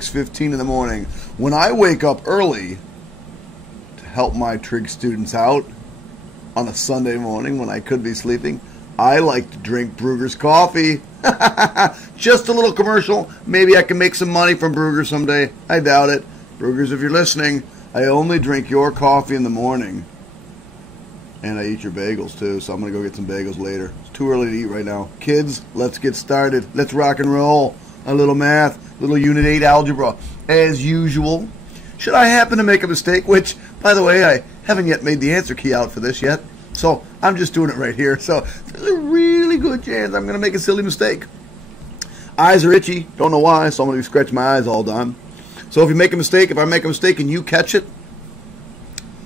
6:15 in the morning. When I wake up early to help my trig students out on a Sunday morning when I could be sleeping, I like to drink Brugger's coffee. Just a little commercial. Maybe I can make some money from Brugger someday. I doubt it. Brugger's, if you're listening, I only drink your coffee in the morning. And I eat your bagels too, so I'm going to go get some bagels later. It's too early to eat right now. Kids, let's get started. Let's rock and roll. A little math, little Unit 8 algebra. As usual, should I happen to make a mistake, which, by the way, I haven't yet made the answer key out for this yet, so I'm just doing it right here. So there's a really good chance I'm going to make a silly mistake. Eyes are itchy. Don't know why, so I'm going to be scratching my eyes all the time. So if you make a mistake, if I make a mistake and you catch it,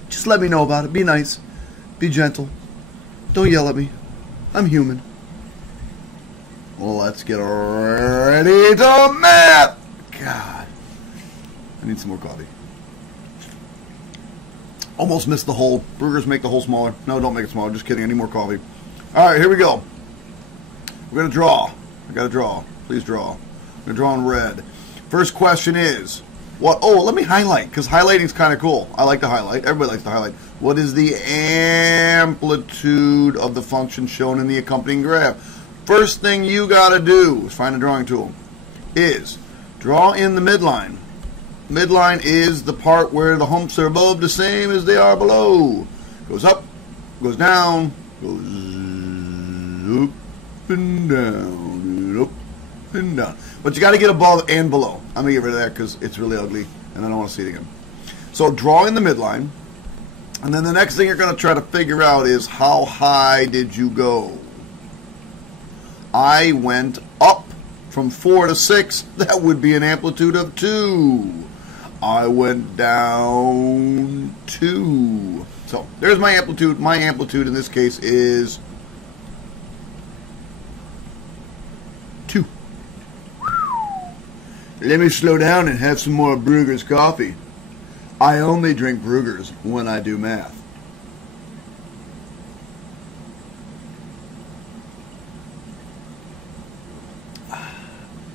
just let me know about it. Be nice. Be gentle. Don't yell at me. I'm human. Well, let's get ready to math. God. I need some more coffee. Almost missed the hole. Brugger's make the hole smaller. No, don't make it smaller. Just kidding. I need more coffee. All right, here we go. We're going to draw. I got to draw. Please draw. I'm going to draw in red. First question is, what? Oh, let me highlight, because highlighting is kind of cool. I like to highlight. Everybody likes to highlight. What is the amplitude of the function shown in the accompanying graph? First thing you got to do is find a drawing tool. Is draw in the midline. Midline is the part where the humps are above the same as they are below. Goes up, goes down, goes up and down, up and down. But you got to get above and below. I'm going to get rid of that because it's really ugly and I don't want to see it again. So draw in the midline. And then the next thing you're going to try to figure out is how high did you go? I went up from 4 to 6. That would be an amplitude of 2. I went down 2. So there's my amplitude. My amplitude in this case is 2. Let me slow down and have some more Brugger's coffee. I only drink Brugger's when I do math.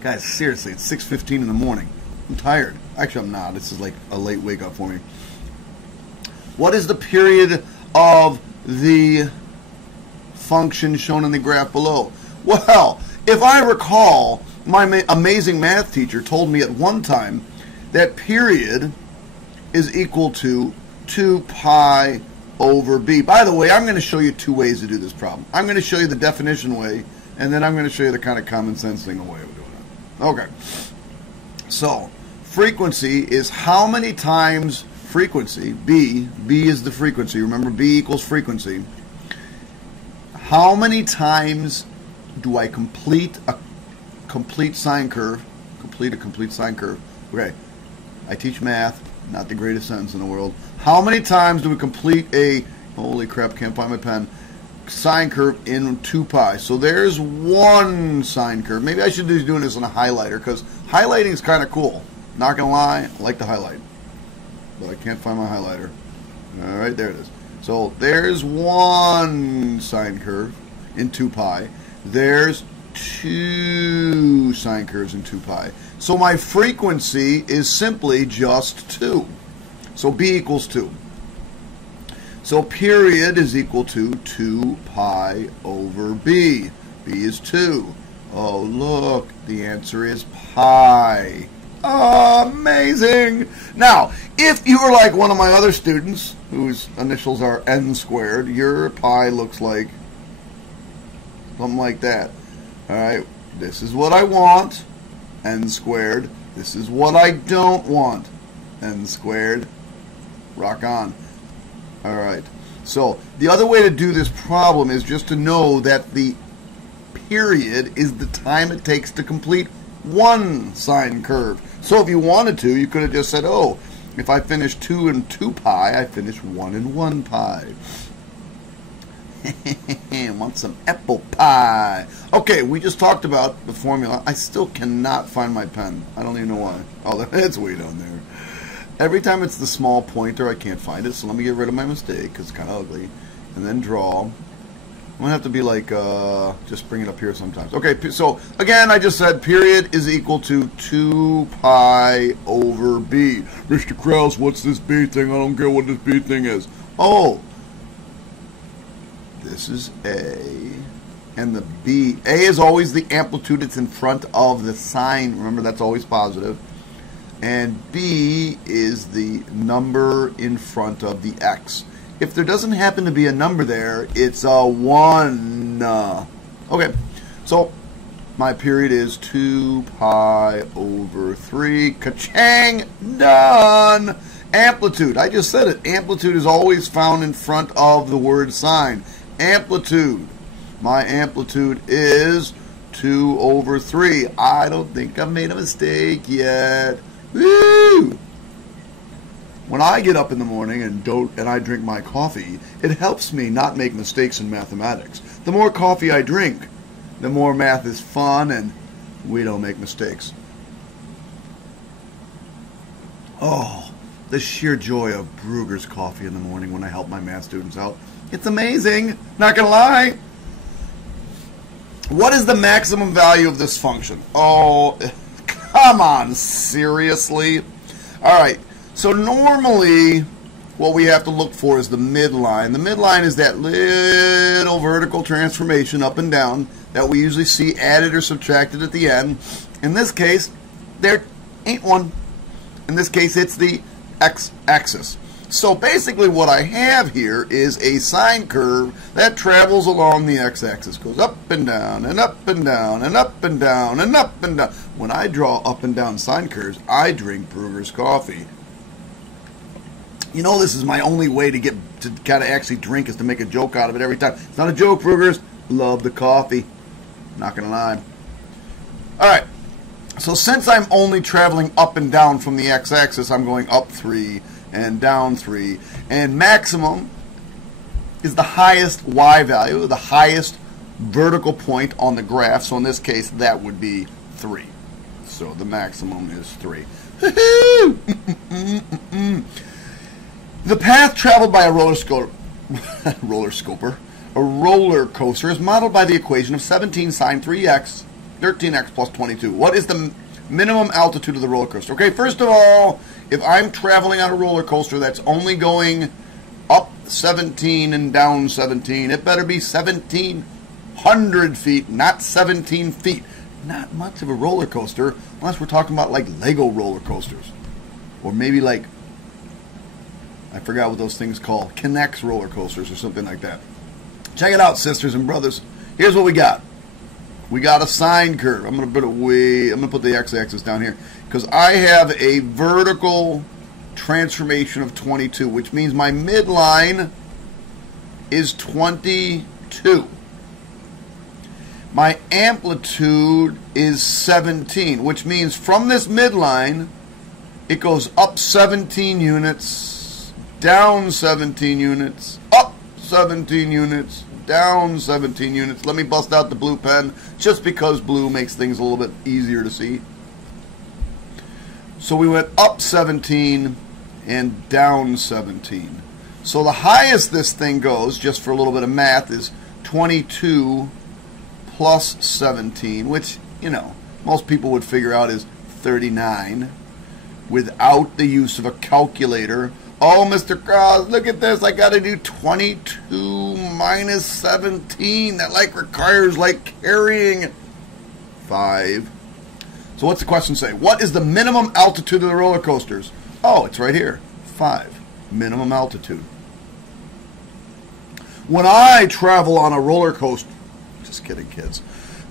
Guys, seriously, it's 6:15 in the morning. I'm tired. Actually, I'm not. This is like a late wake up for me. What is the period of the function shown in the graph below? Well, if I recall, my amazing math teacher told me at one time that period is equal to 2 pi over b. By the way, I'm going to show you 2 ways to do this problem. I'm going to show you the definition way, and then I'm going to show you the kind of common sense thing way of doing it. Okay. So, frequency is how many times frequency, b is the frequency. Remember, b equals frequency. How many times do I complete a complete sine curve? Complete a complete sine curve. Okay. I teach math. Not the greatest sentence in the world. How many times do we complete a, holy crap, can't find my pen, sine curve in 2 pi? So there's one sine curve. Maybe I should be doing this on a highlighter, because highlighting is kind of cool. Not going to lie, I like to highlight. But I can't find my highlighter. Alright, there it is. So there's one sine curve in 2 pi. There's 2 sine curves in 2 pi. So my frequency is simply just 2. So b equals 2. So period is equal to 2 pi over b. b is 2. Oh, look, the answer is pi. Amazing! Now, if you were like one of my other students, whose initials are n squared, your pi looks like something like that. Alright, this is what I want, n squared. This is what I don't want, n squared. Rock on. Alright, so the other way to do this problem is just to know that the period is the time it takes to complete one sine curve. So if you wanted to, you could have just said, oh, if I finish 2 in 2 pi, I finish 1 in 1 pi. Want some apple pie. Okay, we just talked about the formula. I still cannot find my pen. I don't even know why. Oh, it's way down there. Every time it's the small pointer, I can't find it, so let me get rid of my mistake, because it's kind of ugly. And then draw. I'm going to have to be like, just bring it up here sometimes. Okay, so again, I just said period is equal to 2 pi over b. Mr. Krause, what's this b thing? I don't get what this b thing is. Oh, this is a, and the b. A is always the amplitude that's in front of the sign. Remember, that's always positive. And b is the number in front of the x. If there doesn't happen to be a number there, it's a 1. Okay, so my period is 2 pi over 3. Ka-chang! Done! Amplitude. I just said it. Amplitude is always found in front of the word sign. Amplitude. My amplitude is 2 over 3. I don't think I made a mistake yet. Woo! When I get up in the morning and I drink my coffee, it helps me not make mistakes in mathematics. The more coffee I drink, the more math is fun and we don't make mistakes. Oh, the sheer joy of Brugger's coffee in the morning when I help my math students out. It's amazing, not gonna lie. What is the maximum value of this function? Oh, come on, seriously? All right. So normally, what we have to look for is the midline. The midline is that little vertical transformation up and down that we usually see added or subtracted at the end. In this case, there ain't one. In this case, it's the x-axis. So basically what I have here is a sine curve that travels along the x-axis. Goes up and down and up and down and up and down and up and down. When I draw up and down sine curves, I drink Brugger's coffee. You know, this is my only way to get to kind of actually drink is to make a joke out of it every time. It's not a joke, Brugger's. Love the coffee. Not going to lie. All right. So since I'm only traveling up and down from the x-axis, I'm going up 3 and down 3. And maximum is the highest y value, the highest vertical point on the graph. So in this case, that would be 3. So the maximum is 3. The path traveled by a roller coaster is modeled by the equation of 17 sine 3x, 13x plus 22. What is the minimum altitude of the roller coaster? Okay, first of all, if I'm traveling on a roller coaster that's only going up 17 and down 17, it better be 1,700 feet, not 17 feet. Not much of a roller coaster unless we're talking about like Lego roller coasters. Or maybe like, I forgot what those things called, Kinect roller coasters or something like that. Check it out, sisters and brothers. Here's what we got. We got a sine curve. I'm going to put the x-axis down here because I have a vertical transformation of 22, which means my midline is 22. My amplitude is 17, which means from this midline, it goes up 17 units, down 17 units, up 17 units, down 17 units. Let me bust out the blue pen just because blue makes things a little bit easier to see. So we went up 17 and down 17. So the highest this thing goes, just for a little bit of math, is 22 plus 17, which, you know, most people would figure out is 39 without the use of a calculator. Oh, Mr. Krause, look at this. I got to do 22 minus 17. That like requires like carrying 5. So what's the question say? What is the minimum altitude of the roller coasters? Oh, it's right here. 5. Minimum altitude. When I travel on a roller coaster, just kidding, kids.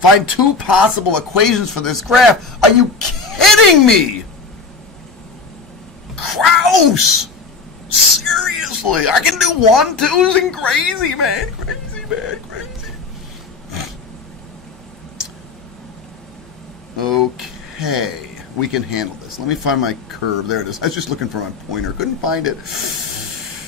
Find 2 possible equations for this graph. Are you kidding me? Krause! Seriously, I can do 1, 2s and crazy, man. Crazy, man, crazy. Okay, we can handle this. Let me find my curve. There it is. I was just looking for my pointer. Couldn't find it. It's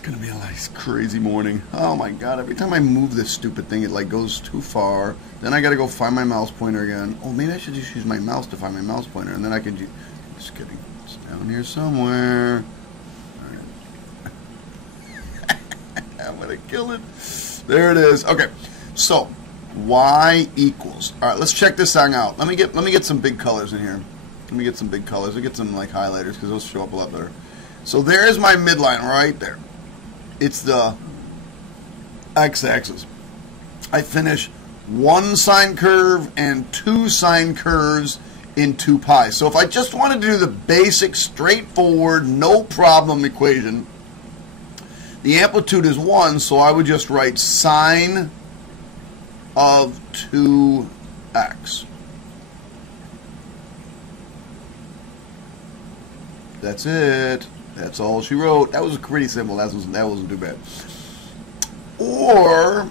going to be a nice, crazy morning. Oh, my God. Every time I move this stupid thing, it, like, goes too far. Then I got to go find my mouse pointer again. Oh, maybe I should just use my mouse to find my mouse pointer, and then I can just kidding. It's down here somewhere. I'm going gotta kill it. There it is. Okay, so y equals. All right, let's check this thing out. Let me get some big colors in here. Let me get some big colors. I'll get some like highlighters because those show up a lot better. So there's my midline right there. It's the x-axis. I finish one sine curve and two sine curves in 2 pi. So if I just wanted to do the basic, straightforward, no problem equation, the amplitude is 1, so I would just write sine of 2x. That's it. That's all she wrote. That was pretty simple. That wasn't too bad. Or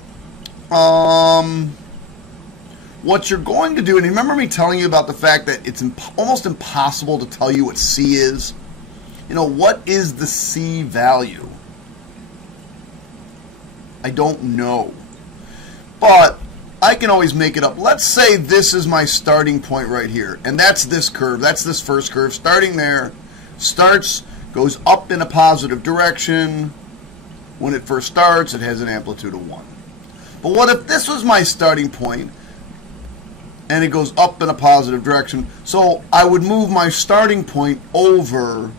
what you're going to do, and remember me telling you about the fact that it's almost impossible to tell you what C is? You know, what is the C value? I don't know. But I can always make it up. Let's say this is my starting point right here, and that's this curve. That's this first curve. Starting there, goes up in a positive direction. When it first starts, it has an amplitude of 1. But what if this was my starting point, and it goes up in a positive direction? So I would move my starting point over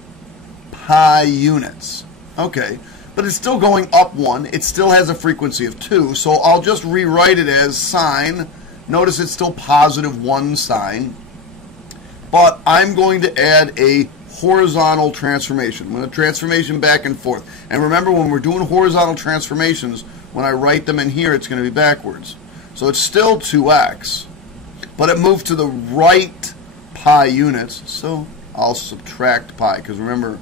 pi units. Okay, but it's still going up 1. It still has a frequency of 2, so I'll just rewrite it as sine. Notice it's still positive 1 sine, but I'm going to add a horizontal transformation. I'm going to transformation back and forth. And remember, when we're doing horizontal transformations, when I write them in here, it's going to be backwards. So it's still 2x, but it moved to the right pi units, so I'll subtract pi, because remember,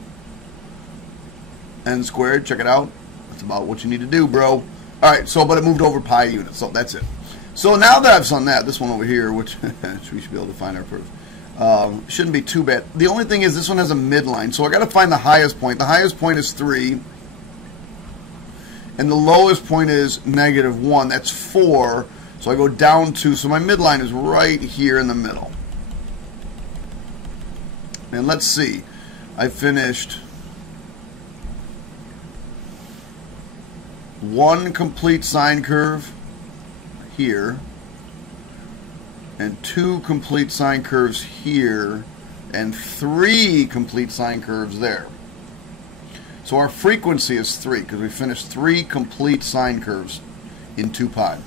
n squared, check it out. That's about what you need to do, bro. Alright, so, but it moved over pi units, so that's it. So now that I've done that, this one over here, which we should be able to find our proof, shouldn't be too bad. The only thing is this one has a midline, so I got to find the highest point. The highest point is 3, and the lowest point is -1. That's 4, so I go down 2. So my midline is right here in the middle. And let's see, I finished 1 complete sine curve here, and 2 complete sine curves here, and 3 complete sine curves there. So our frequency is 3, because we finished 3 complete sine curves in 2 pi.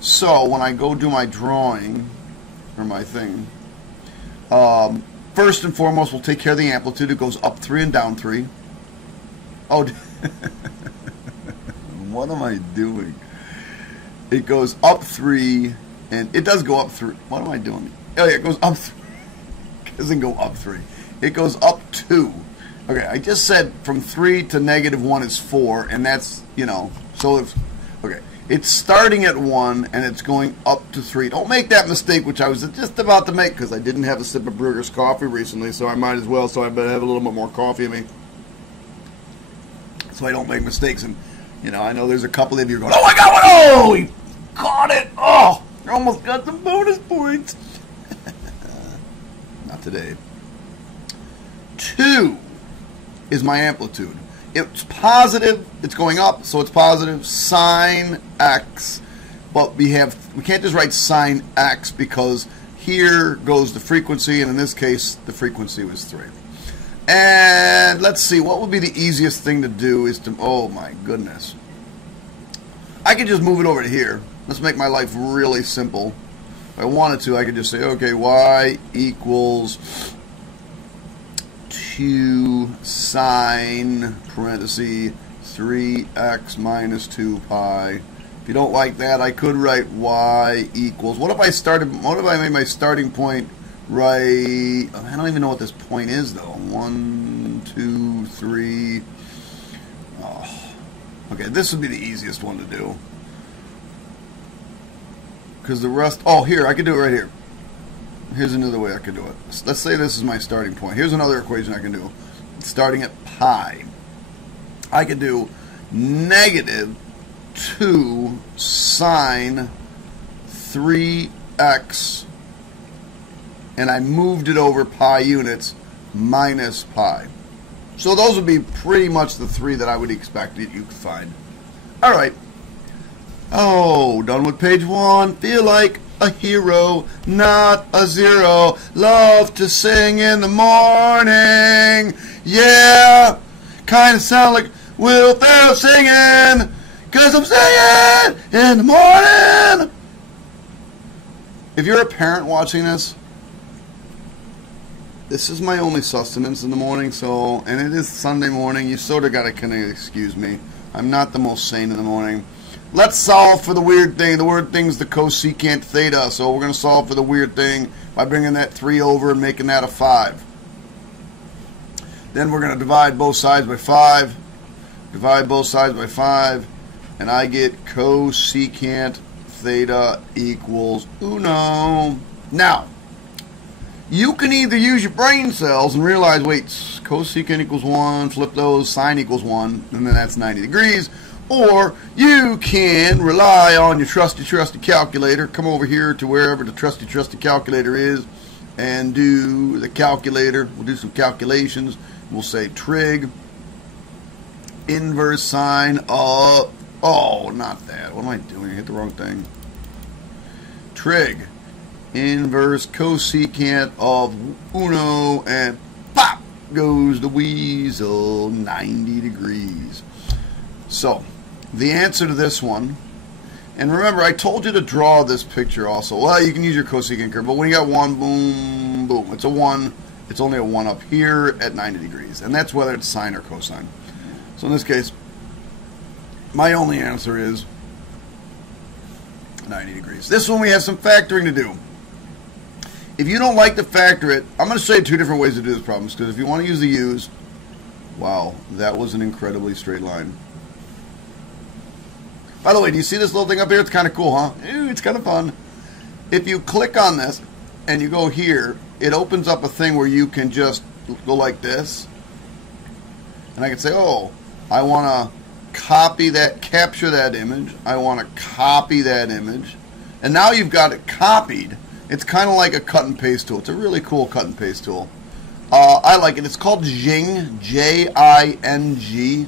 So when I go do my drawing, or my thing, first and foremost, we'll take care of the amplitude. It goes up 3 and down 3. Oh, what am I doing? It goes up 3, and it does go up 3. What am I doing? Oh yeah, it goes up 3. It doesn't go up 3. It goes up 2. Okay, I just said from 3 to -1 is 4, and that's, you know, so if, okay, it's starting at 1 and it's going up to 3. Don't make that mistake, which I was just about to make, because I didn't have a sip of Brugger's coffee recently, so I might as well, so I better have a little bit more coffee in me, so I don't make mistakes. And, you know, I know there's a couple of you going, oh my god, oh, he caught it, oh, I almost got some bonus points. Not today. 2 is my amplitude. It's positive, it's going up, so it's positive sine x, but we can't just write sine x, because here goes the frequency, and in this case the frequency was 3. And let's see, what would be the easiest thing to do is to, oh my goodness, I could just move it over to here. Let's make my life really simple. If I wanted to, I could just say, okay, y equals 2 sine parenthesis 3x minus 2 pi. If you don't like that, I could write y equals, what if I made my starting point right, I don't even know what this point is though. 1, 2, 3. Oh. Okay, this would be the easiest one to do, because the rest, oh, here, I could do it right here. Here's another way I could do it. Let's say this is my starting point. Here's another equation I can do. Starting at pi, I could do -2 sine 3x, and I moved it over pi units, minus pi. So those would be pretty much the 3 that I would expect that you could find. All right. Oh, done with page 1. Feel like a hero, not a zero. Love to sing in the morning. Yeah. Kind of sound like Will Ferrell singing. 'Cause I'm singing in the morning. If you're a parent watching this, this is my only sustenance in the morning, so, and it is Sunday morning, you sort of got to kind of excuse me. I'm not the most sane in the morning. Let's solve for the weird thing. The weird thing is the cosecant theta, so we're going to solve for the weird thing by bringing that 3 over and making that a 5. Then we're going to divide both sides by 5. Divide both sides by 5, and I get cosecant theta equals uno. Now, you can either use your brain cells and realize, wait, cosecant equals 1, flip those, sine equals 1, and then that's 90 degrees. Or you can rely on your trusty calculator. Come over here to wherever the trusty calculator is and do the calculator. We'll do some calculations. We'll say trig inverse sine of, oh, not that. What am I doing? I hit the wrong thing. Trig inverse cosecant of uno, and pop goes the weasel, 90 degrees. So, the answer to this one, and remember I told you to draw this picture also. Well, you can use your cosecant curve, but when you got 1, boom, boom, it's a 1. It's only a 1 up here at 90 degrees, and that's whether it's sine or cosine. So in this case, my only answer is 90 degrees. This one we have some factoring to do. If you don't like to factor it, I'm going to show you 2 different ways to do this problem, because if you want to use the U's, wow, that was an incredibly straight line. By the way, do you see this little thing up here? It's kind of cool, huh? It's kind of fun. If you click on this and you go here, it opens up a thing where you can just go like this. And I can say, oh, I want to copy that, capture that image. I want to copy that image. And now you've got it copied. It's kind of like a cut and paste tool. It's a really cool cut and paste tool. I like it. It's called Jing, J-I-N-G.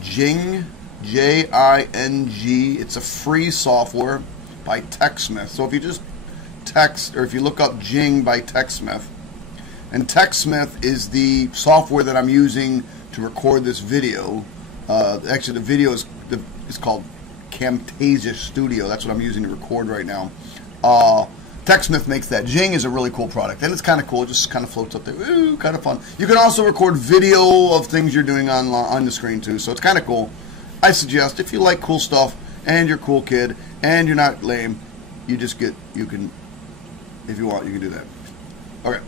Jing. J-I-N-G. It's a free software by TechSmith. So if you just text, or if you look up Jing by TechSmith, and TechSmith is the software that I'm using to record this video. Actually, the video is called Camtasia Studio. That's what I'm using to record right now. TechSmith makes that. Jing is a really cool product, and it's kind of cool. It just kind of floats up there. Ooh, kind of fun. You can also record video of things you're doing on the screen too, so it's kind of cool. I suggest, if you like cool stuff and you're a cool kid and you're not lame, you can, if you want, you can do that. Okay,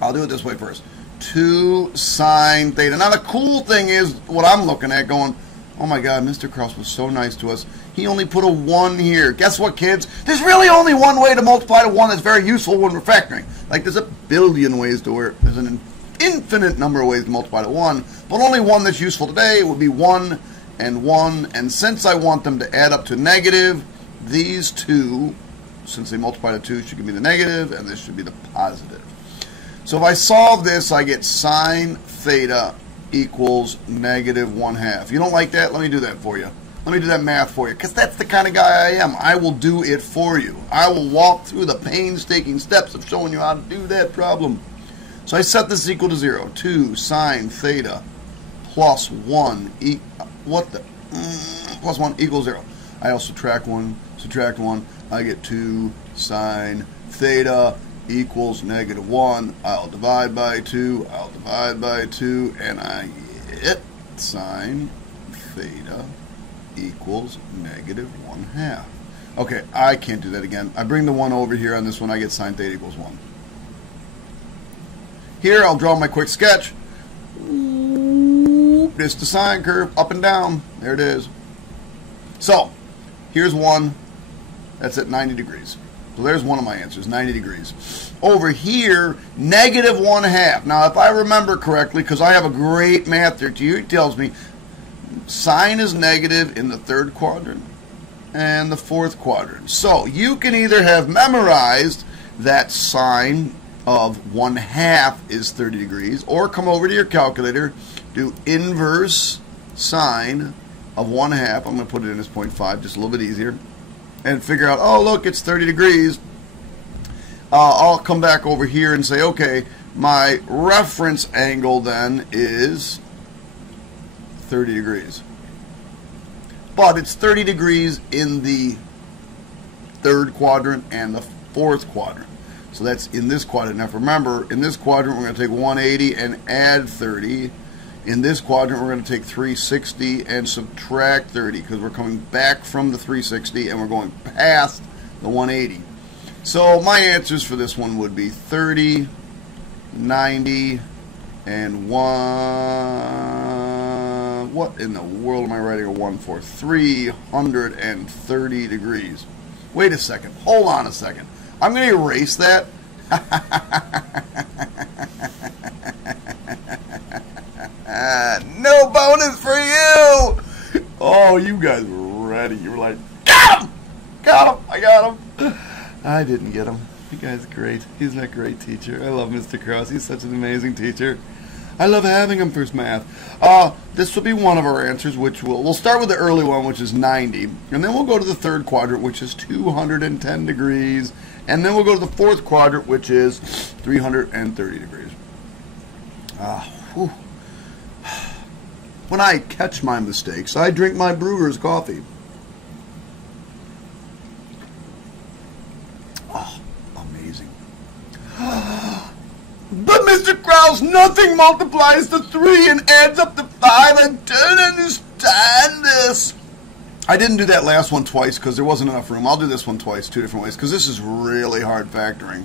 I'll do it this way first. 2 sine theta. Now the cool thing is what I'm looking at going, oh my God, Mr. Cross was so nice to us. He only put a 1 here. Guess what, kids? There's really only one way to multiply to 1 that's very useful when we're factoring. Like there's a billion ways to work. There's an infinite number of ways to multiply to 1, but only one that's useful today would be 1 and 1, and since I want them to add up to negative, these 2, since they multiply to 2, should give me the negative, and this should be the positive. So if I solve this, I get sine theta equals negative 1/2. If you don't like that, let me do that for you. Let me do that math for you, because that's the kind of guy I am. I will do it for you. I will walk through the painstaking steps of showing you how to do that problem. So I set this equal to 0. 2 sine theta plus 1 plus 1 equals 0. I'll subtract 1, I get 2 sine theta equals negative 1. I'll divide by 2, and I get sine theta equals negative 1/2. Okay, I can't do that again. I bring the 1 over here on this one, I get sine theta equals 1. Here, I'll draw my quick sketch. It's the sine curve, up and down. There it is. So, here's 1. That's at 90 degrees. So there's one of my answers, 90 degrees. Over here, negative 1/2. Now, if I remember correctly, because I have a great math there to you, it tells me sine is negative in the 3rd quadrant and the 4th quadrant. So, you can either have memorized that sine of 1/2 is 30 degrees, or come over to your calculator, do inverse sine of 1/2. I'm going to put it in as 0.5, just a little bit easier. And figure out, oh, look, it's 30 degrees. I'll come back over here and say, okay, my reference angle then is 30 degrees. But it's 30 degrees in the third quadrant and the fourth quadrant. So that's in this quadrant. Now, remember, in this quadrant, we're going to take 180 and add 30. In this quadrant, we're going to take 360 and subtract 30 because we're coming back from the 360 and we're going past the 180. So my answers for this one would be 30, 90, and 1. What in the world am I writing a 1 for? 330 degrees. Wait a second. Hold on a second. I'm going to erase that. No bonus for you. Oh, you guys were ready. You were like, got him! Got him! I got him! I didn't get him. You guys are great. He's a great teacher. I love Mr. Krause. He's such an amazing teacher. I love having him for math. This will be one of our answers, which we'll start with the early one, which is 90. And then we'll go to the third quadrant, which is 210 degrees. And then we'll go to the fourth quadrant, which is 330 degrees. Whew. When I catch my mistakes, I drink my brewer's coffee. Oh, amazing. But Mr. Krause, nothing multiplies to 3 and adds up to 5. I don't understand this. I didn't do that last one twice because there wasn't enough room. I'll do this one twice, 2 different ways, because this is really hard factoring.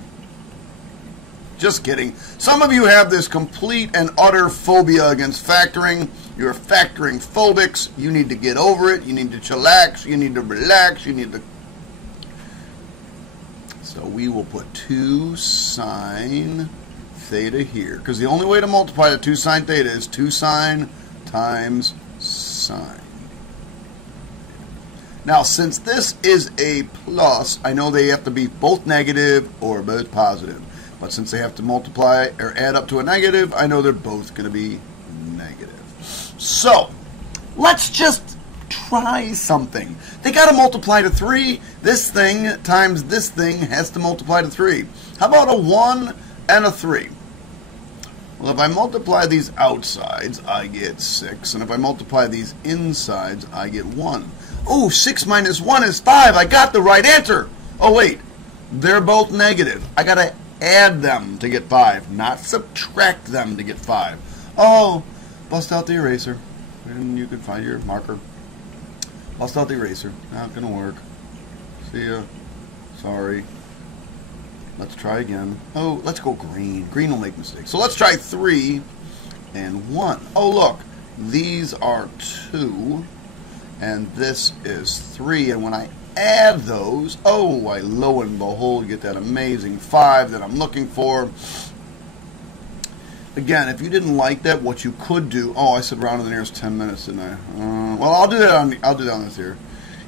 Just kidding. Some of you have this complete and utter phobia against factoring. You're factoring phobics. You need to get over it. You need to chillax. You need to relax. You need to... So we will put 2 sine theta here, because the only way to multiply the 2 sine theta is 2 sine times sine. Now, since this is a plus, I know they have to be both negative or both positive. But since they have to multiply or add up to a negative, I know they're both going to be negative. So, let's just try something. They got to multiply to 3. This thing times this thing has to multiply to 3. How about a 1 and a 3? Well, if I multiply these outsides, I get 6. And if I multiply these insides, I get 1. Oh, 6 minus 1 is 5. I got the right answer. Oh, wait. They're both negative. I got to add them to get 5, not subtract them to get 5. Oh, bust out the eraser. And you can find your marker. Bust out the eraser. Not going to work. See ya. Sorry. Let's try again. Oh, let's go green. Green will make mistakes. So let's try 3 and 1. Oh, look. These are 2. And this is 3. And when I add those, oh, I lo and behold get that amazing 5 that I'm looking for. Again, if you didn't like that, what you could do, oh, I said round to the nearest 10 minutes, didn't I? Well, I'll do that on this here.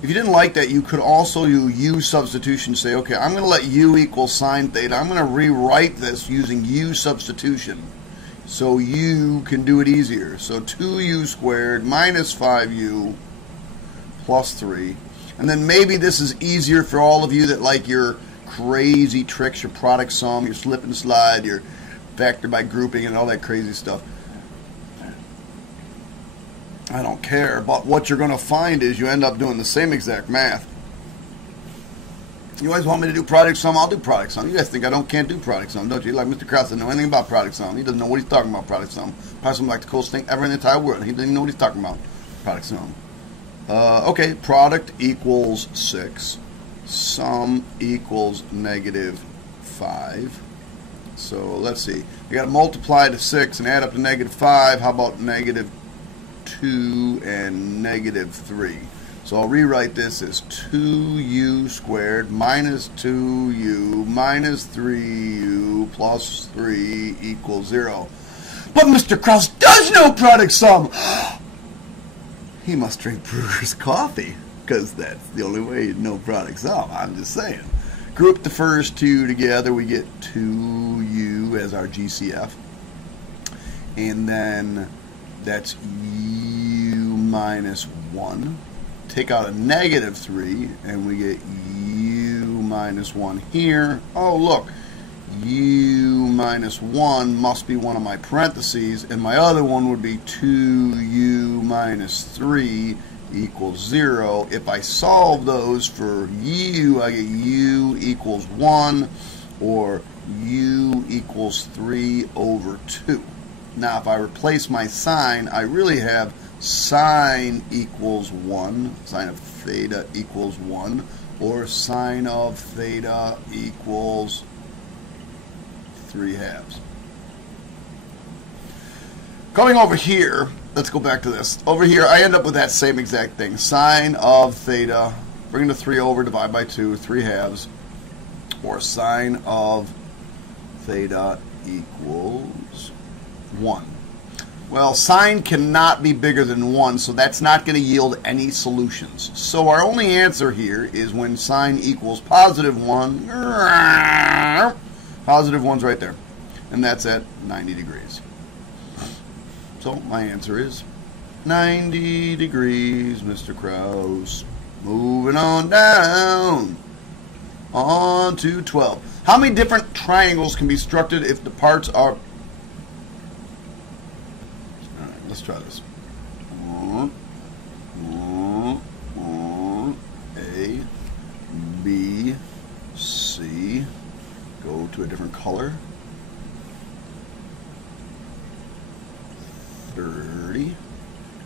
If you didn't like that, you could also use substitution. Say, okay, I'm going to let u equal sine theta. I'm going to rewrite this using u substitution, so u can do it easier. So 2u squared minus 5u plus 3. And then maybe this is easier for all of you that like your crazy tricks, your product sum, your slip and slide, your factor by grouping, and all that crazy stuff. I don't care, but what you're going to find is you end up doing the same exact math. You always want me to do product sum, I'll do product sum. You guys think I can't do product sum, don't you? Like Mr. Krause doesn't know anything about product sum. He doesn't know what he's talking about, product sum. Probably something like the coolest thing ever in the entire world. He doesn't even know what he's talking about, product sum. Okay, product equals 6. Sum equals negative 5. So let's see. You got to multiply to 6 and add up to negative 5. How about negative 2 and negative 3? So I'll rewrite this as 2u squared minus 2u minus 3u plus 3 equals 0. But Mr. Krause does know product sum! He must drink brewer's coffee, because that's the only way you know product sum. I'm just saying. Group the first 2 together, we get 2u as our GCF. And then that's u minus 1. Take out a negative 3, and we get u minus 1 here. Oh, look, u minus 1 must be one of my parentheses, and my other one would be 2u minus 3 equals 0. If I solve those for u, I get u equals 1, or u equals 3 over 2. Now, if I replace my sign, I really have sine equals 1, sine of theta equals 1, or sine of theta equals 3/2. Coming over here, let's go back to this. Over here, I end up with that same exact thing. Sine of theta, bring the 3 over, divide by 2, 3/2, or sine of theta equals 1. Well, sine cannot be bigger than 1, so that's not going to yield any solutions. So our only answer here is when sine equals positive 1. Positive 1's right there. And that's at 90 degrees. So my answer is 90 degrees, Mr. Krause. Moving on down. On to 12. How many different triangles can be constructed if the parts are... Let's try this. A, B, C. Go to a different color. 30.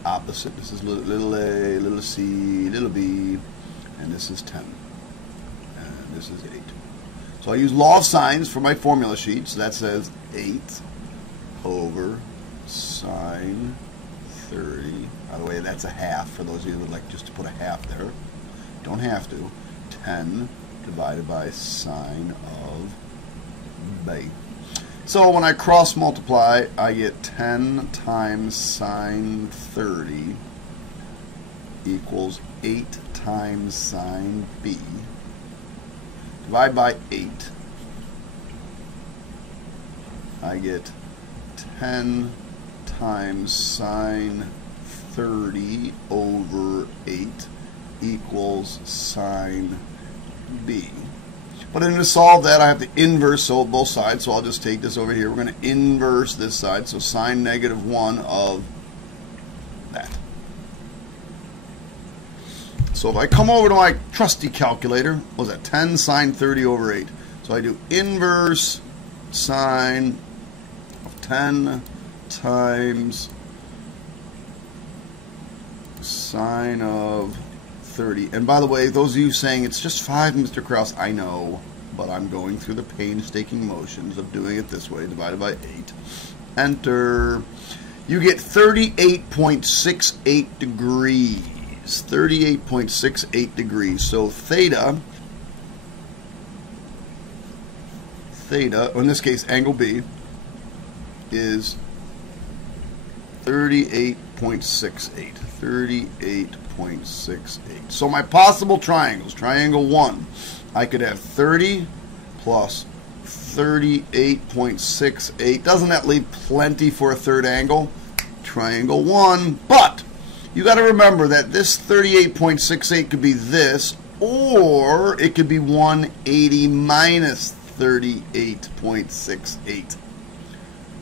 Opposite. This is little a, little c, little b, and this is 10. And this is 8. So I use law of sines for my formula sheet. So that says 8 over sine 30. By the way, that's a half for those of you who would like just to put a half there. Don't have to. 10 divided by sine of b. So when I cross multiply, I get 10 times sine 30 equals 8 times sine b. Divide by 8. I get 10 times sine 30 over 8 equals sine b. But in order to solve that, I have to inverse both sides, so I'll just take this over here. We're going to inverse this side, so sine negative 1 of that. So if I come over to my trusty calculator, what was that? 10 sine 30 over 8. So I do inverse sine of 10 times sine of 30. And by the way, those of you saying it's just 5, Mr. Krause, I know, but I'm going through the painstaking motions of doing it this way, divided by 8. Enter. You get 38.68 degrees. 38.68 degrees. So theta, or in this case angle B, is 38.68. 38.68. So my possible triangles, triangle 1, I could have 30 plus 38.68. Doesn't that leave plenty for a third angle? Triangle 1, but you got to remember that this 38.68 could be this, or it could be 180 minus 38.68,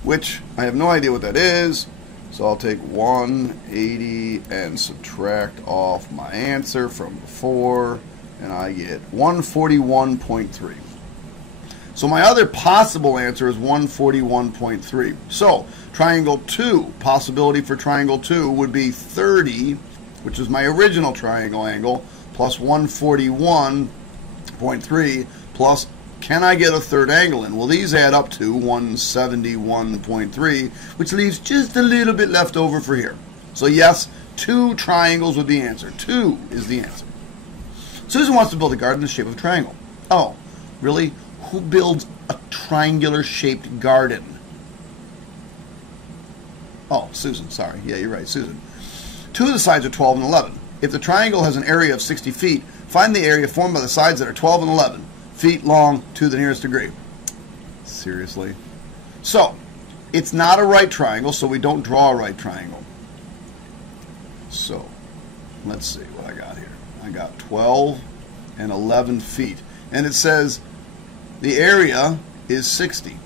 which I have no idea what that is. So I'll take 180 and subtract off my answer from before, and I get 141.3. So my other possible answer is 141.3. So triangle 2, possibility for triangle 2 would be 30, which is my original triangle angle, plus 141.3 plus, can I get a third angle in? Well, these add up to 171.3, which leaves just a little bit left over for here. So yes, 2 triangles would be the answer. 2 is the answer. Susan wants to build a garden in the shape of a triangle. Oh, really? Who builds a triangular-shaped garden? Oh, Susan, sorry. Yeah, you're right, Susan. 2 of the sides are 12 and 11. If the triangle has an area of 60 feet, find the area formed by the sides that are 12 and 11 feet long to the nearest degree. Seriously? So, it's not a right triangle, so we don't draw a right triangle. So let's see what I got here. I got 12 and 11 feet. And it says the area is 60. It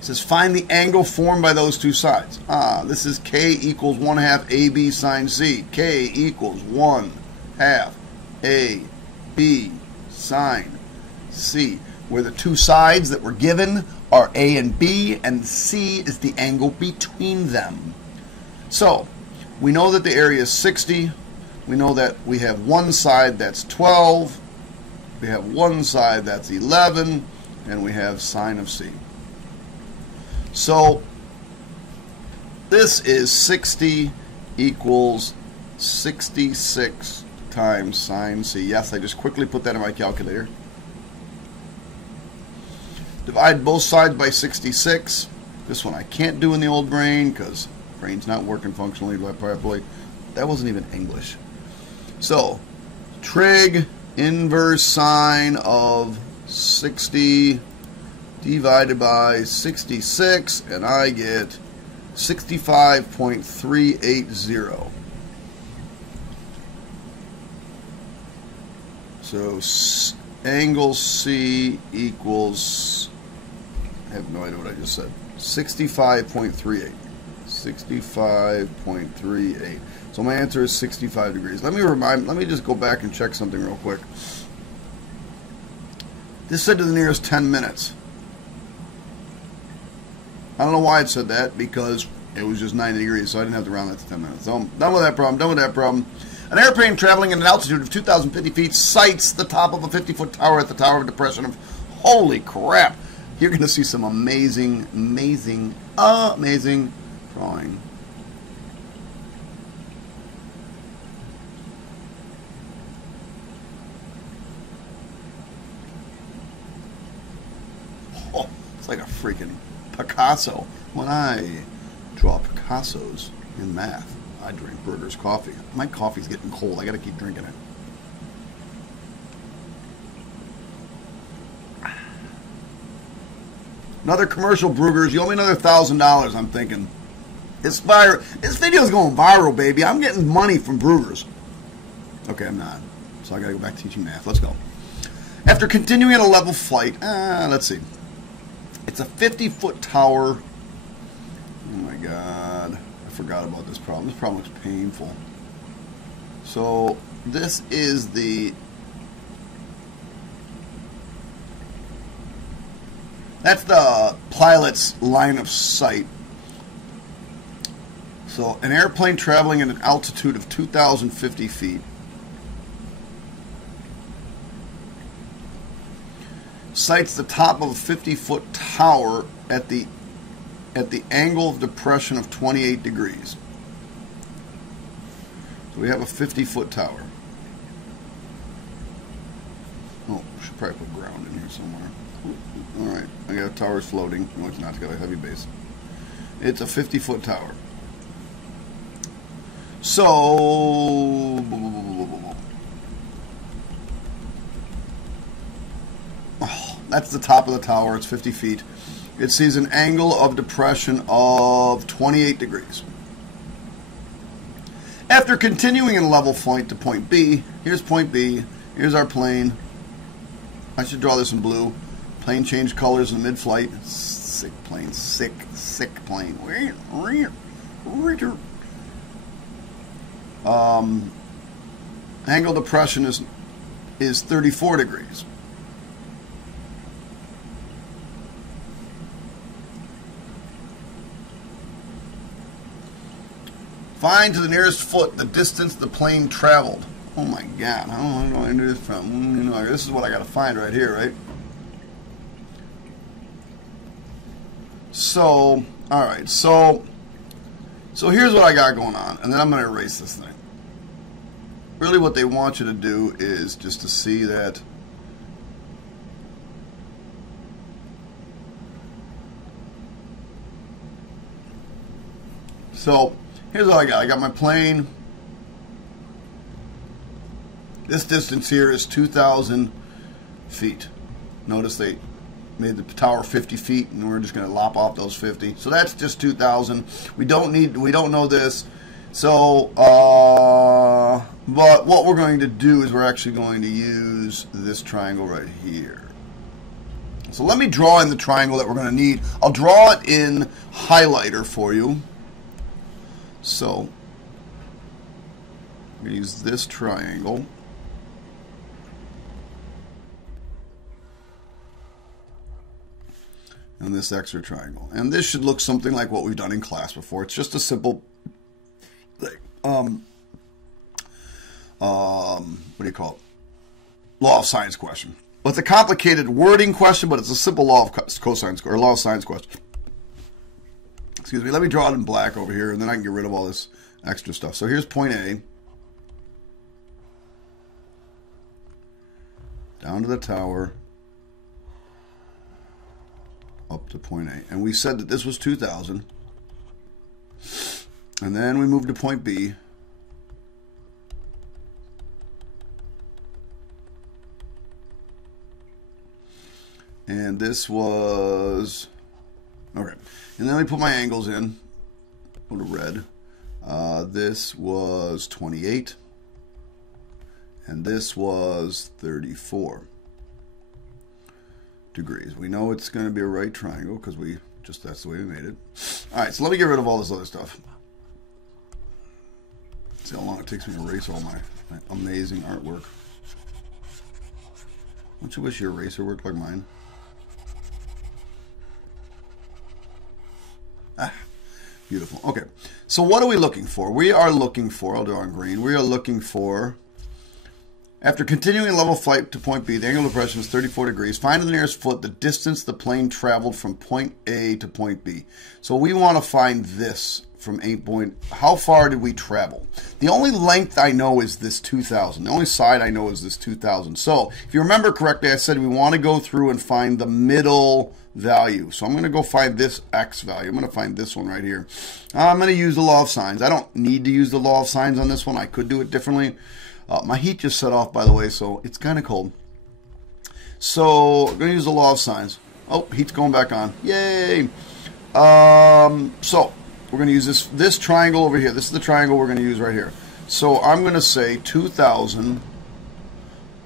says find the angle formed by those two sides. This is K equals 1/2 AB sine C. K equals 1/2 AB sine C. Where the two sides that were given are A and B, and C is the angle between them. So we know that the area is 60. We know that we have one side that's 12. We have one side that's 11. And we have sine of C. So this is 60 equals 66 times sine C. Yes, I just quickly put that in my calculator. Divide both sides by 66. This one I can't do in the old brain because brain's not working functionally properly. That wasn't even English. So, trig inverse sine of 60 divided by 66, and I get 65.380. So, angle C equals, I have no idea what I just said, 65.38. 65.38. So my answer is 65 degrees. Let me just go back and check something real quick. This said to the nearest 10 minutes. I don't know why it said that, because it was just 90 degrees, so I didn't have to round that to 10 minutes. So I'm done with that problem, An airplane traveling at an altitude of 2,050 feet sights the top of a 50-foot tower at the Tower of Depression of... Holy crap! You're going to see some amazing drawing. Oh, it's like a freaking Picasso. When I draw Picassos in math, I drink Burger's coffee. My coffee's getting cold. I got to keep drinking it. Another commercial, Brugger's. You owe me another $1,000, I'm thinking. This video's going viral, baby. I'm getting money from Brugger's. Okay, I'm not. So I got to go back to teaching math. Let's go. After continuing at a level flight, let's see. It's a 50-foot tower. Oh my God. I forgot about this problem. This problem looks painful. So this is that's the pilot's line of sight. So an airplane traveling at an altitude of 2,050 feet sights the top of a 50-foot tower at the angle of depression of 28 degrees. So we have a 50-foot tower. Oh, should probably put ground in here somewhere. Alright, I got a tower floating. No, it's not. It's got a heavy base. It's a 50-foot tower. So, that's the top of the tower. It's 50 feet. It sees an angle of depression of 28 degrees. After continuing in level point to point B, here's point B. Here's our plane. I should draw this in blue. Plane changed colors in mid-flight. Sick plane. Sick plane. Angle depression is 34 degrees. Find to the nearest foot the distance the plane traveled. Oh my God! How do I do this from? You know, this is what I got to find right here, right? So, all right. So here's what I got going on, and then I'm going to erase this thing. Really, what they want you to do is just to see that. So here's what I got. I got my plane. This distance here is 2,000 feet. Notice they made the tower 50 feet, and we're just going to lop off those 50. So that's just 2,000. We don't know this. So, but what we're going to do is we're actually going to use this triangle right here. So let me draw in the triangle that we're going to need. I'll draw it in highlighter for you. So I'm going to use this triangle. And this extra triangle. And this should look something like what we've done in class before. It's just a simple thing. What do you call it? Law of sines question. Well, it's a complicated wording question, but it's a simple law of cosines or law of sines question. Excuse me. Let me draw it in black over here, and then I can get rid of all this extra stuff. So here's point A. Down to the tower. Up to point A. And we said that this was 2,000. And then we moved to point B. And this was, okay. And then we put my angles in. Go to red. This was 28. And this was 34 degrees. We know it's going to be a right triangle because that's the way we made it. All right, so let me get rid of all this other stuff. See how long it takes me to erase all my amazing artwork. Don't you wish your eraser worked like mine? Ah, beautiful. Okay, so what are we looking for? We are looking for, I'll draw in green, we are looking for, after continuing level flight to point B, the angle of depression is 34 degrees. Find in the nearest foot the distance the plane traveled from point A to point B. So we want to find this from how far did we travel? The only length I know is this 2,000. The only side I know is this 2,000. So if you remember correctly, I said we want to go through and find the middle value. So I'm going to go find this x value. I'm going to find this one right here. I'm going to use the law of sines. I don't need to use the law of sines on this one. I could do it differently. My heat just set off, by the way, so it's kind of cold. So I'm going to use the law of sines. Oh, heat's going back on. Yay! So we're going to use this triangle over here. This is the triangle we're going to use right here. So I'm going to say 2,000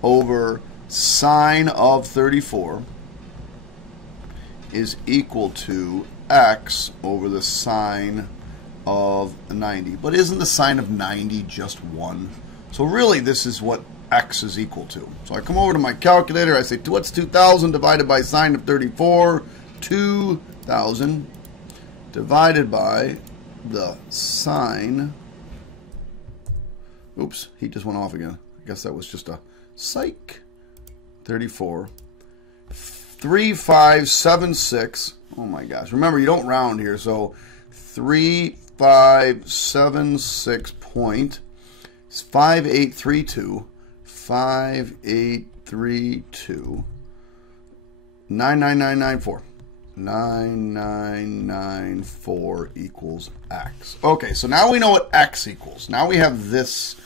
over sine of 34 is equal to x over the sine of 90. But isn't the sine of 90 just 1? So really this is what x is equal to. So I come over to my calculator, I say, what's 2,000 divided by sine of 34? 2,000 divided by the sine. Oops, heat just went off again. I guess that was just a psych. 34. 3576. Oh my gosh. Remember, you don't round here, so 3576 point 5832 5832 99994 9994 equals x. Okay, so now we know what x equals. Now we have this.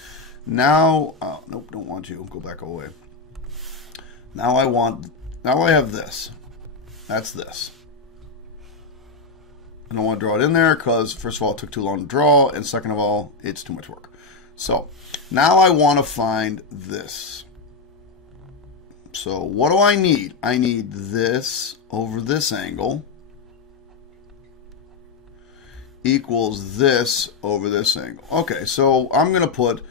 Now, oh, nope, don't want you. Go back away. Now I have this. That's this. I don't want to draw it in there because, first of all, it took too long to draw, and second of all, it's too much work. So now I want to find this. So what do I need? I need this over this angle equals this over this angle. Okay, so I'm going to put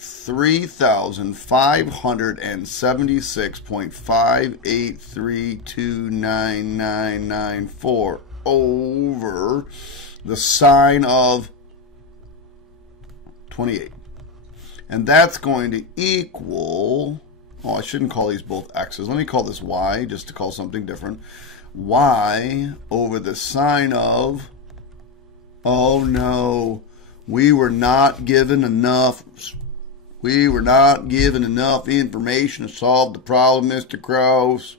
3,576.583299994 over the sine of 28. And that's going to equal, oh, I shouldn't call these both x's. Let me call this y, just to call something different. Y over the sine of, oh no, we were not given enough information to solve the problem, Mr. Krause.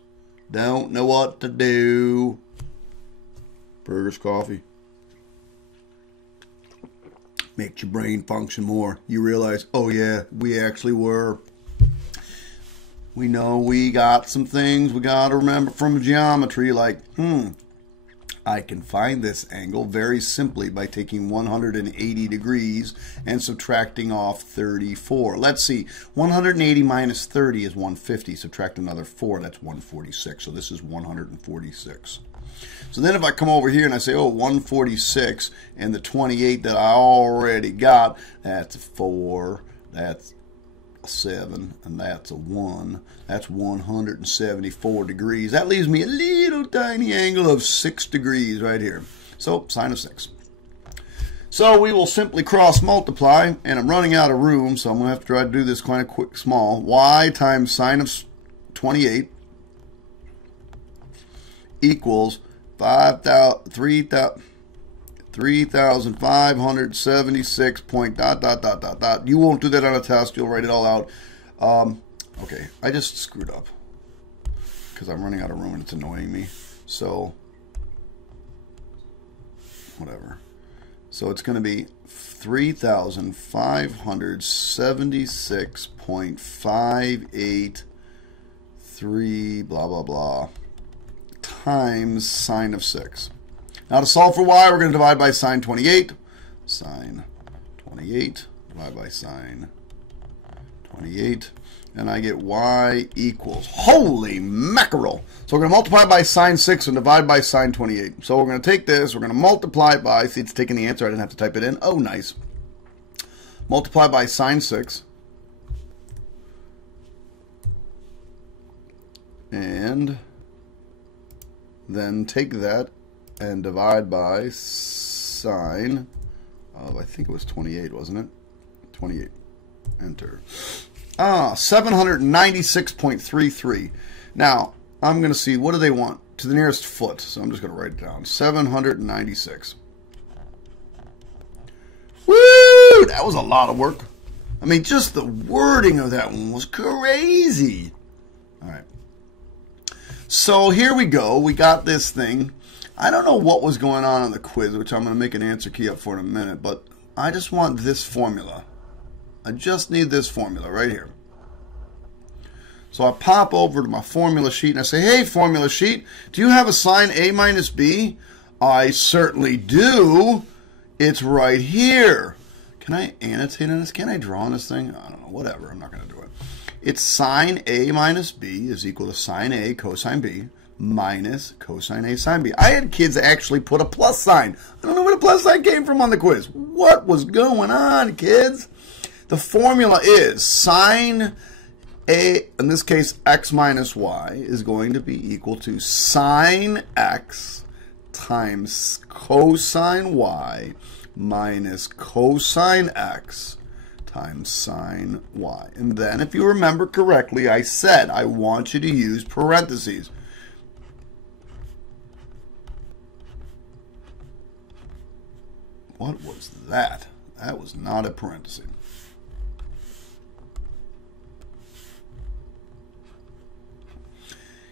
Don't know what to do. Burgers, coffee. Makes your brain function more. You realize, oh yeah, we actually were. We know we got some things we got to remember from geometry, like, I can find this angle very simply by taking 180 degrees and subtracting off 34. Let's see, 180 minus 30 is 150. Subtract another 4, that's 146. So this is 146. So then if I come over here and I say, oh, 146, and the 28 that I already got, that's a 4, that's a 7, and that's a 1. That's 174 degrees. That leaves me a little tiny angle of 6 degrees right here. So sine of 6. So we will simply cross multiply, and I'm running out of room, so I'm going to have to try to do this kind of quick, small. Y times sine of 28 equals 3,576 point ... You won't do that on a test. You'll write it all out. Okay, I just screwed up because I'm running out of room and it's annoying me. So, whatever. So it's going to be 3,576.583 blah blah blah times sine of 6. Now to solve for y, we're going to divide by sine 28. Sine 28 divided by sine 28. And I get y equals, holy mackerel. So we're going to multiply by sine 6 and divide by sine 28. So we're going to take this, we're going to multiply by, see it's taking the answer, I didn't have to type it in. Oh, nice. Multiply by sine 6. And then take that and divide by sine of, I think it was 28, wasn't it? 28. Enter. 796.33. Now, I'm going to see, what do they want? To the nearest foot. So I'm just going to write it down. 796. Woo! That was a lot of work. I mean, just the wording of that one was crazy. All right. So here we go. We got this thing. I don't know what was going on the quiz, which I'm going to make an answer key up for in a minute, but I just want this formula. I just need this formula right here. So I pop over to my formula sheet and I say, hey, formula sheet, do you have a sine A minus B? I certainly do. It's right here. Can I annotate on this? Can I draw on this thing? I don't know. Whatever. I'm not going to do it. It's sine A minus B is equal to sine A cosine B minus cosine A sine B. I had kids actually put a plus sign. I don't know where the plus sign came from on the quiz. What was going on, kids? The formula is sine A, in this case, x minus y, is going to be equal to sine x times cosine y minus cosine x times sine y. And then, if you remember correctly, I said I want you to use parentheses. What was that? That was not a parenthesis.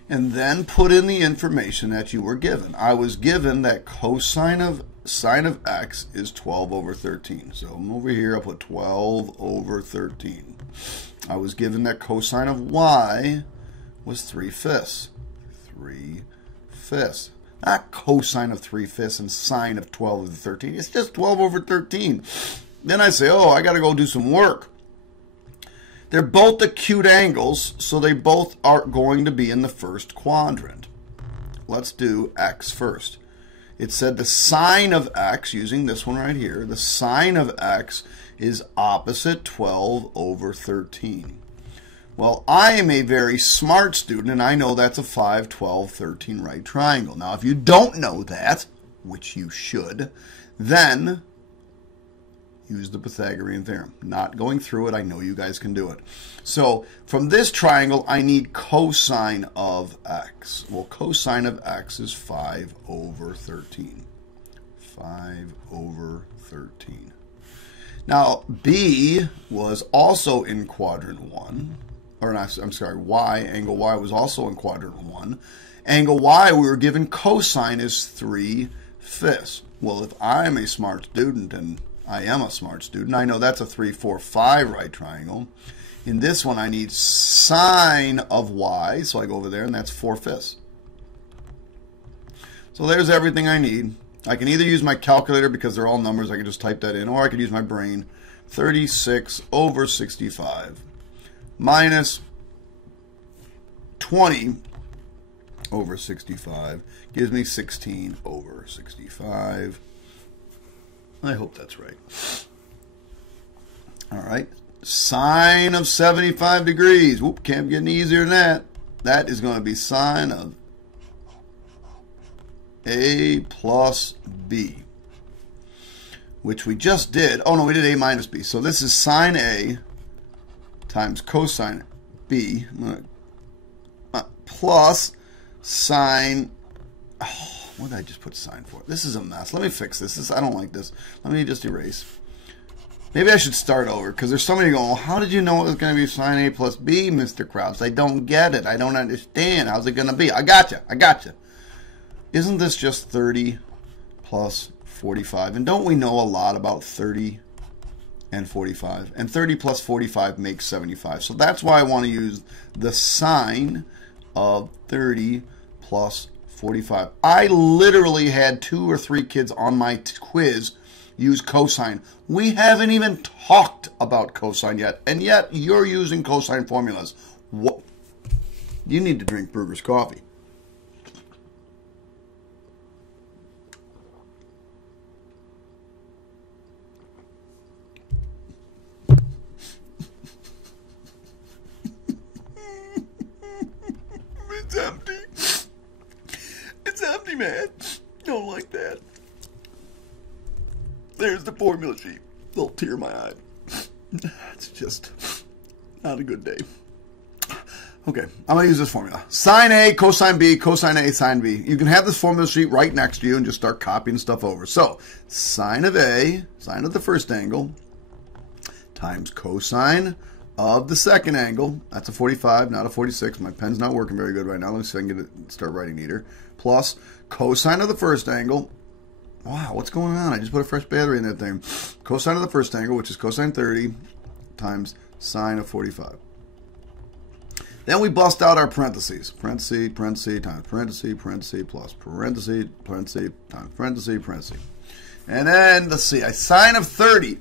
And then put in the information that you were given. I was given that cosine of sine of x is 12 over 13. So I'm over here, I'll put 12 over 13. I was given that cosine of y was 3/5. 3/5. Not cosine of 3/5 and sine of 12 over 13. It's just 12 over 13. Then I say, oh, I got to go do some work. They're both acute angles, so they both are going to be in the first quadrant. Let's do x first. It said the sine of x, using this one right here, the sine of x is opposite 12 over 13. Well, I am a very smart student, and I know that's a 5, 12, 13 right triangle. Now, if you don't know that, which you should, then use the Pythagorean theorem. Not going through it. I know you guys can do it. So from this triangle, I need cosine of x. Well, cosine of x is 5 over 13. 5 over 13. Now, B was also in quadrant 1. Or not, I'm sorry, y, angle y was also in quadrant 1. Angle y, we were given cosine is 3/5. Well, if I'm a smart student, and I am a smart student, I know that's a 3, 4, 5 right triangle. In this one, I need sine of y, so I go over there, and that's 4/5. So there's everything I need. I can either use my calculator because they're all numbers. I can just type that in. Or I could use my brain. 36 over 65 minus 20 over 65 gives me 16 over 65. I hope that's right. All right. Sine of 75 degrees. Whoop, can't get any easier than that. That is going to be sine of A plus B, which we just did. Oh, no, we did A minus B. So this is sine A times cosine B plus sine. Oh, what did I just put sine for? This is a mess. Let me fix this. I don't like this. Let me just erase. Maybe I should start over because there's somebody going, well, how did you know it was going to be sine A plus B, Mr. Krause? I don't get it. I don't understand. How's it going to be? I got you. I got you. Isn't this just 30 plus 45? And don't we know a lot about 30 and 45? And 30 plus 45 makes 75. So that's why I want to use the sine of 30 plus 45. I literally had 2 or 3 kids on my quiz use cosine. We haven't even talked about cosine yet, and yet you're using cosine formulas. What? You need to drink Brugger's coffee. It's empty. It's empty, man. Don't like that. There's the formula sheet. Little tear in my eye. It's just not a good day. Okay, I'm going to use this formula. Sine A, cosine B, cosine A, sine B. You can have this formula sheet right next to you and just start copying stuff over. So, sine of A, sine of the first angle, times cosine of the second angle. That's a 45, not a 46. My pen's not working very good right now. Let me see if I can get it, start writing neater. Plus cosine of the first angle. Wow, what's going on? I just put a fresh battery in that thing. Cosine of the first angle, which is cosine 30, times sine of 45. Then we bust out our parentheses. Parenthesis, parenthesis, times parenthesis, parenthesis, plus parenthesis, parenthesis, times parenthesis, parenthesis. And then, let's see, sine of 30,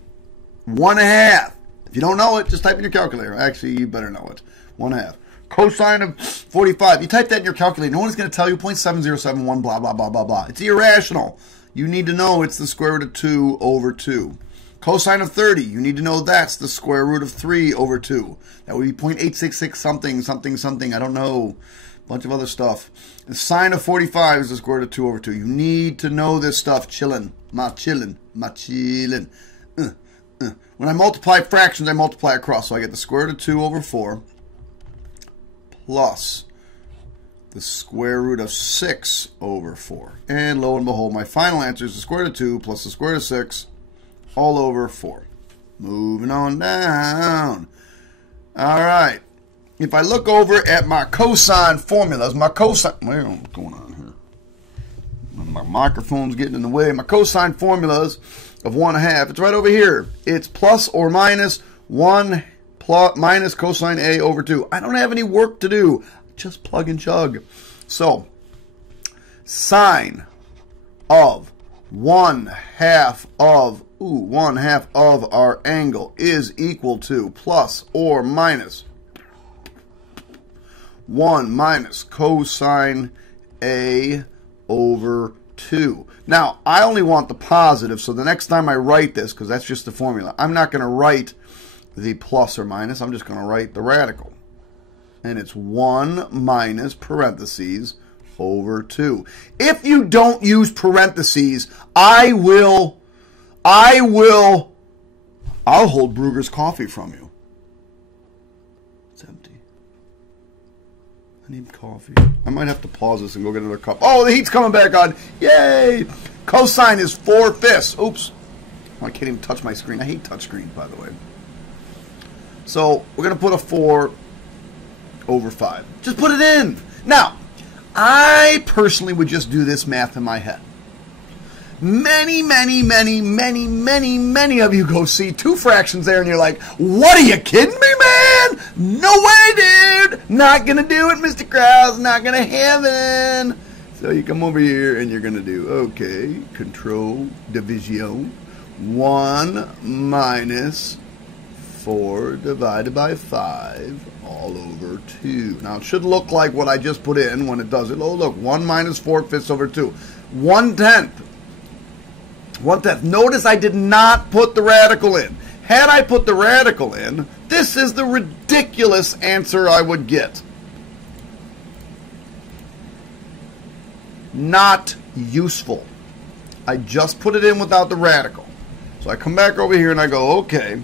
1/2. If you don't know it, just type in your calculator. Actually, you better know it. 1/2. Cosine of 45. You type that in your calculator. No one's going to tell you 0.7071, blah, blah, blah, blah, blah. It's irrational. You need to know it's the square root of 2 over 2. Cosine of 30, you need to know that's the square root of 3 over 2. That would be 0.866 something, something, something. I don't know. A bunch of other stuff. The sine of 45 is the square root of 2 over 2. You need to know this stuff. Chillin'. Ma chillin'. Ma chillin'. When I multiply fractions, I multiply across. So I get the square root of 2 over 4 plus the square root of 6 over 4. And lo and behold, my final answer is the square root of 2 plus the square root of 6 all over 4. Moving on down. All right. If I look over at my cosine formulas, my cosine... What's going on here? My microphone's getting in the way. My cosine formulas of 1/2, it's right over here. It's plus or minus 1 minus cosine A over 2. I don't have any work to do. Just plug and chug. So, sine of 1/2 of 1/2 of our angle is equal to plus or minus 1 minus cosine A over 2. Now, I only want the positive, so the next time I write this, because that's just the formula, I'm not going to write the plus or minus. I'm just going to write the radical. And it's 1 minus parentheses over 2. If you don't use parentheses, I'll hold Brugger's coffee from you. It's empty. I need coffee. I might have to pause this and go get another cup. Oh, the heat's coming back on. Yay! Cosine is 4/5. Oops. Oh, I can't even touch my screen. I hate touch screens, by the way. So, we're going to put a 4 over 5. Just put it in. Now, I personally would just do this math in my head. Many of you go see 2 fractions there and you're like, what, are you kidding me, man? No way, dude. Not going to do it, Mr. Krause. Not going to happen. So you come over here and you're going to do, okay, control division. 1 minus 4 divided by 5 all over 2. Now it should look like what I just put in when it does it. Oh, look, 1 minus 4/5 over 2. 1/10. 1/10. Notice I did not put the radical in. Had I put the radical in, this is the ridiculous answer I would get. Not useful. I just put it in without the radical. So I come back over here and I go, okay,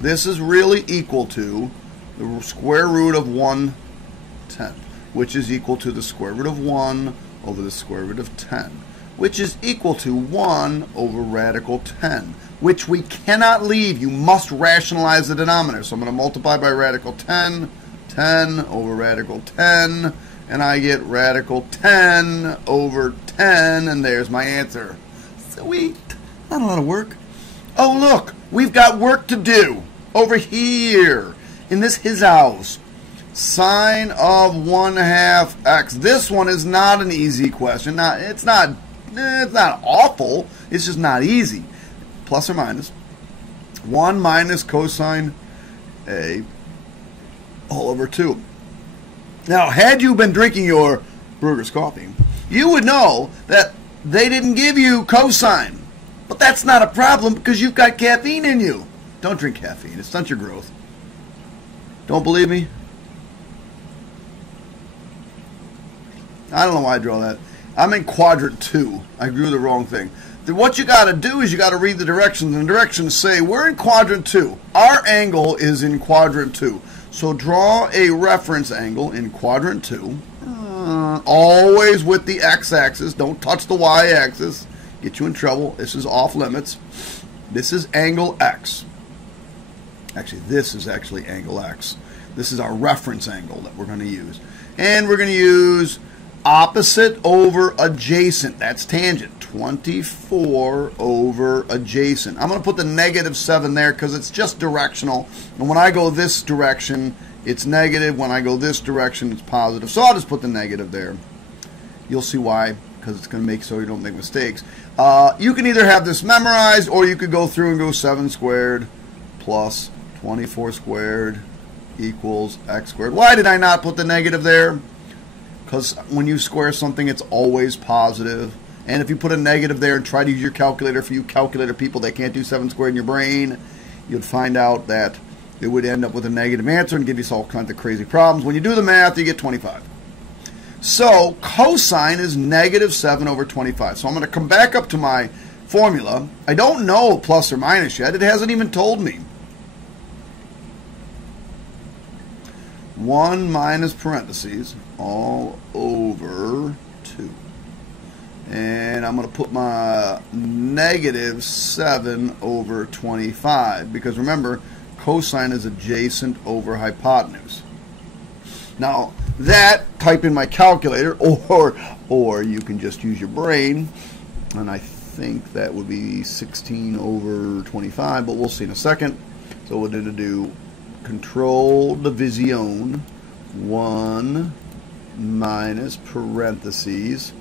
this is really equal to the square root of 1/10, which is equal to the square root of 1 over the square root of 10, which is equal to 1 over radical 10, which we cannot leave. You must rationalize the denominator. So I'm going to multiply by radical 10, 10 over radical 10, and I get radical 10 over 10, and there's my answer. Sweet. Not a lot of work. Oh, look, we've got work to do over here in his house. Sine of 1/2 x. This one is not an easy question. It's not awful. It's just not easy. Plus or minus 1 minus cosine A all over 2. Now, had you been drinking your Brugger's coffee, you would know that they didn't give you cosine. But that's not a problem because you've got caffeine in you. Don't drink caffeine. It stunts your growth. Don't believe me? I don't know why I draw that. I'm in quadrant 2. I drew the wrong thing. What you got to do is you got to read the directions. And the directions say we're in quadrant 2. Our angle is in quadrant 2. So draw a reference angle in quadrant 2. Always with the x-axis. Don't touch the y-axis. Get you in trouble. This is off limits. This is angle x. Actually, this is actually angle x. This is our reference angle that we're going to use. And we're going to use opposite over adjacent. That's tangent. 24 over adjacent. I'm going to put the -7 there because it's just directional. And when I go this direction, it's negative. When I go this direction, it's positive. So I'll just put the negative there. You'll see why, because it's going to make so you don't make mistakes. You can either have this memorized, or you could go through and go 7 squared plus 24 squared equals x squared. Why did I not put the negative there? Because when you square something, it's always positive. And if you put a negative there and try to use your calculator, for you calculator people that can't do 7 squared in your brain, you'd find out that it would end up with a negative answer and give you all kinds of crazy problems. When you do the math, you get 25. So cosine is -7 over 25. So I'm going to come back up to my formula. I don't know plus or minus yet. It hasn't even told me. 1 minus parentheses all over 2. And I'm going to put my -7 over 25. Because remember, cosine is adjacent over hypotenuse. Now, that, type in my calculator, or you can just use your brain, and I think that would be 16 over 25, but we'll see in a second. So we're going to do control division, 1 minus parentheses,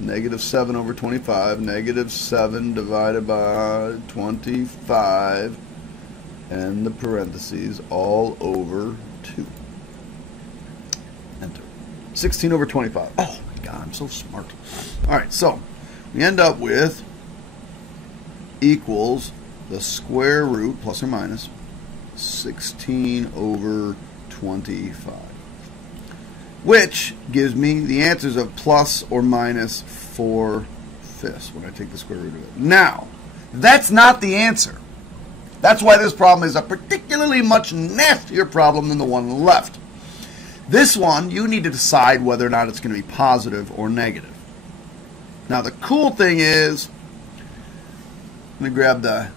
-7 over 25, -7 divided by 25, and the parentheses all over 2. Enter. 16 over 25. Oh my God, I'm so smart. All right, so we end up with equals the square root, plus or minus, 16 over 25. Which gives me the answers of plus or minus 4/5 when I take the square root of it. Now, that's not the answer. That's why this problem is a particularly much nastier problem than the one on the left. This one, you need to decide whether or not it's going to be positive or negative. Now, the cool thing is, let me grab the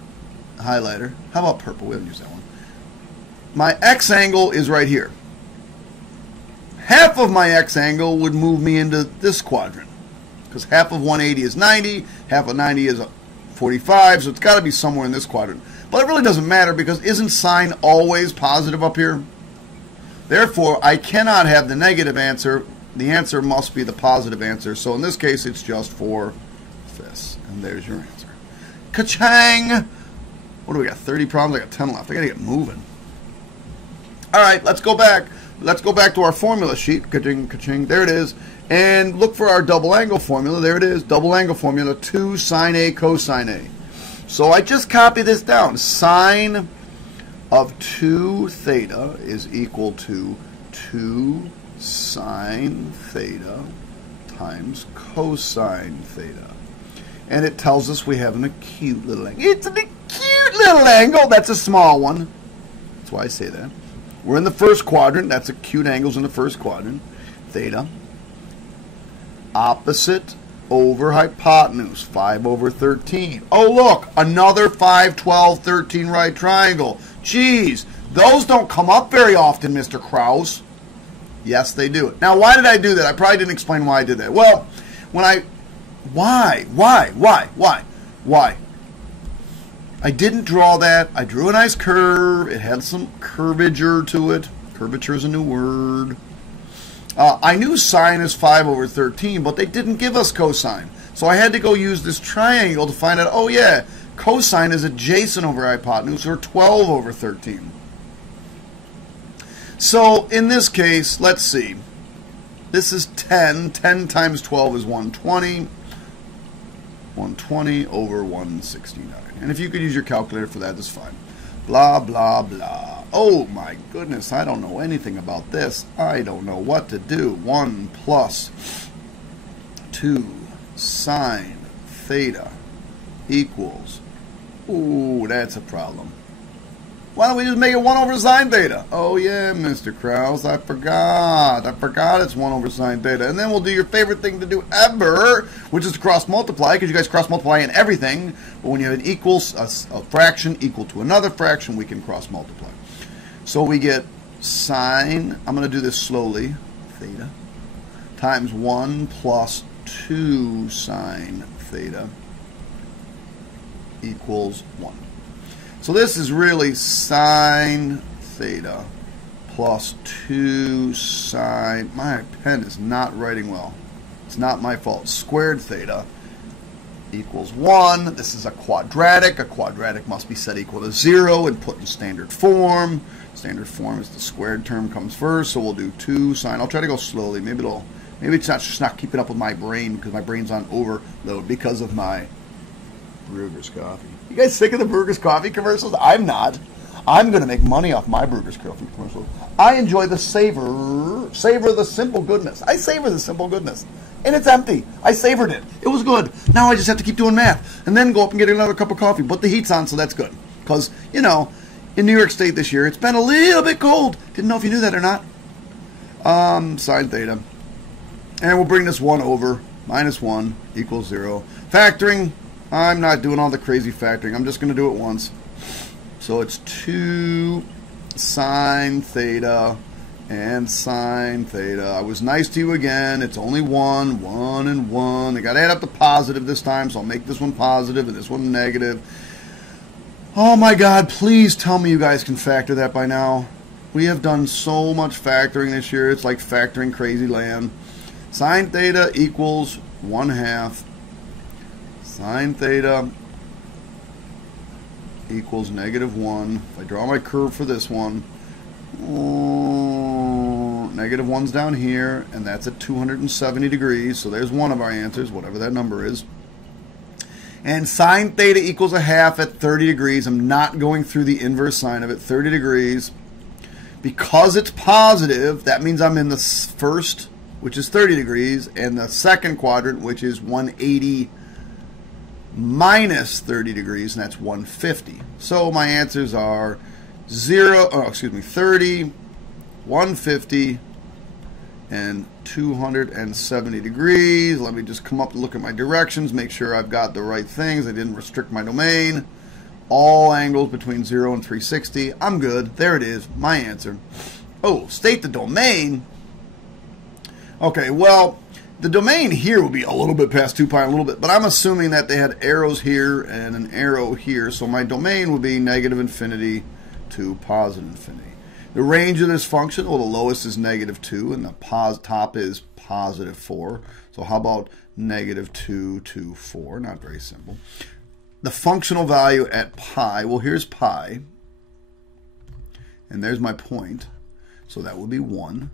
highlighter. How about purple? We haven't used that one. My x angle is right here. Half of my x angle would move me into this quadrant, because half of 180 is 90, half of 90 is 45, so it's got to be somewhere in this quadrant. But it really doesn't matter, because isn't sine always positive up here? Therefore, I cannot have the negative answer the answer must be the positive answer. So in this case, it's just 4/5. And there's your answer. Ka-chang! What do we got? 30 problems? I got 10 left. I got to get moving. All right, let's go back. Let's go back to our formula sheet. Ka-ching, ka-ching. There it is. And look for our double angle formula. There it is. Double angle formula. 2 sine A cosine A. So I just copy this down. Sine of 2 theta is equal to 2 sine theta times cosine theta. And it tells us we have an acute little angle. It's an acute little angle. That's a small one. That's why I say that. We're in the first quadrant. That's acute angles in the first quadrant. Theta. Opposite over hypotenuse. 5/13. Oh, look. Another 5, 12, 13 right triangle. Geez. Those don't come up very often, Mr. Krause. Yes, they do. Now, why did I do that? I probably didn't explain why I did that. Well, when I... Why? I didn't draw that. I drew a nice curve. It had some curvature to it. Curvature is a new word. I knew sine is 5/13, but they didn't give us cosine. So I had to go use this triangle to find out, oh yeah, cosine is adjacent over hypotenuse, or 12/13. So in this case, let's see. This is 10. 10 times 12 is 120. 120 over 169. And if you could use your calculator for that, that's fine. Blah, blah, blah. Oh my goodness, I don't know anything about this. I don't know what to do. 1 plus 2 sine theta equals... Ooh, that's a problem. Why don't we just make it 1 over sine theta? Oh yeah, Mr. Krause, I forgot. I forgot it's 1 over sine theta. And then we'll do your favorite thing to do ever, which is to cross multiply, because you guys cross multiply in everything. But when you have an equals, a fraction equal to another fraction, we can cross multiply. So we get sine, I'm going to do this slowly, theta, times 1 plus 2 sine theta equals 1. So this is really sine theta plus 2 sine. My pen is not writing well. It's not my fault. Squared theta equals 1. This is a quadratic. A quadratic must be set equal to 0 and put in standard form. Standard form is the squared term comes first, so we'll do 2 sine. I'll try to go slowly. Maybe it's not just not keeping up with my brain, because my brain's on overload because of my Brugger's coffee. You guys sick of the Brugger's coffee commercials? I'm not. I'm going to make money off my Brugger's coffee commercials. I enjoy the savor the simple goodness. I savor the simple goodness. And it's empty. I savored it. It was good. Now I just have to keep doing math and then go up and get another cup of coffee. But the heat's on, so that's good. Because, you know, in New York State this year, it's been a little bit cold. Didn't know if you knew that or not. Sine theta. And we'll bring this 1 over. Minus 1 equals 0. Factoring. I'm not doing all the crazy factoring. I'm just going to do it once. So it's 2 sine theta and sine theta. I was nice to you again. It's only 1, 1, and 1. I got to add up the positive this time, so I'll make this one positive and this one negative. Oh my God, please tell me you guys can factor that by now. We have done so much factoring this year. It's like factoring crazy land. Sine theta equals 1/2. Sine theta equals -1. If I draw my curve for this one, -1's down here, and that's at 270 degrees. So there's one of our answers, whatever that number is. And sine theta equals 1/2 at 30 degrees. I'm not going through the inverse sine of it. 30 degrees. Because it's positive, that means I'm in the first, which is 30 degrees, and the second quadrant, which is 180 minus 30 degrees, and that's 150. So my answers are 30, 150, and 270 degrees. Let me just come up and look at my directions, make sure I've got the right things. I didn't restrict my domain. All angles between 0 and 360. I'm good. There it is, my answer. Oh, state the domain. Okay, well, the domain here will be a little bit past 2 pi, a little bit, but I'm assuming that they had arrows here and an arrow here, so my domain would be -infinity to +infinity. The range of this function, well, the lowest is -2 and the top is +4. So how about -2 to 4? Not very simple. The functional value at pi, well, here's pi. And there's my point. So that would be 1.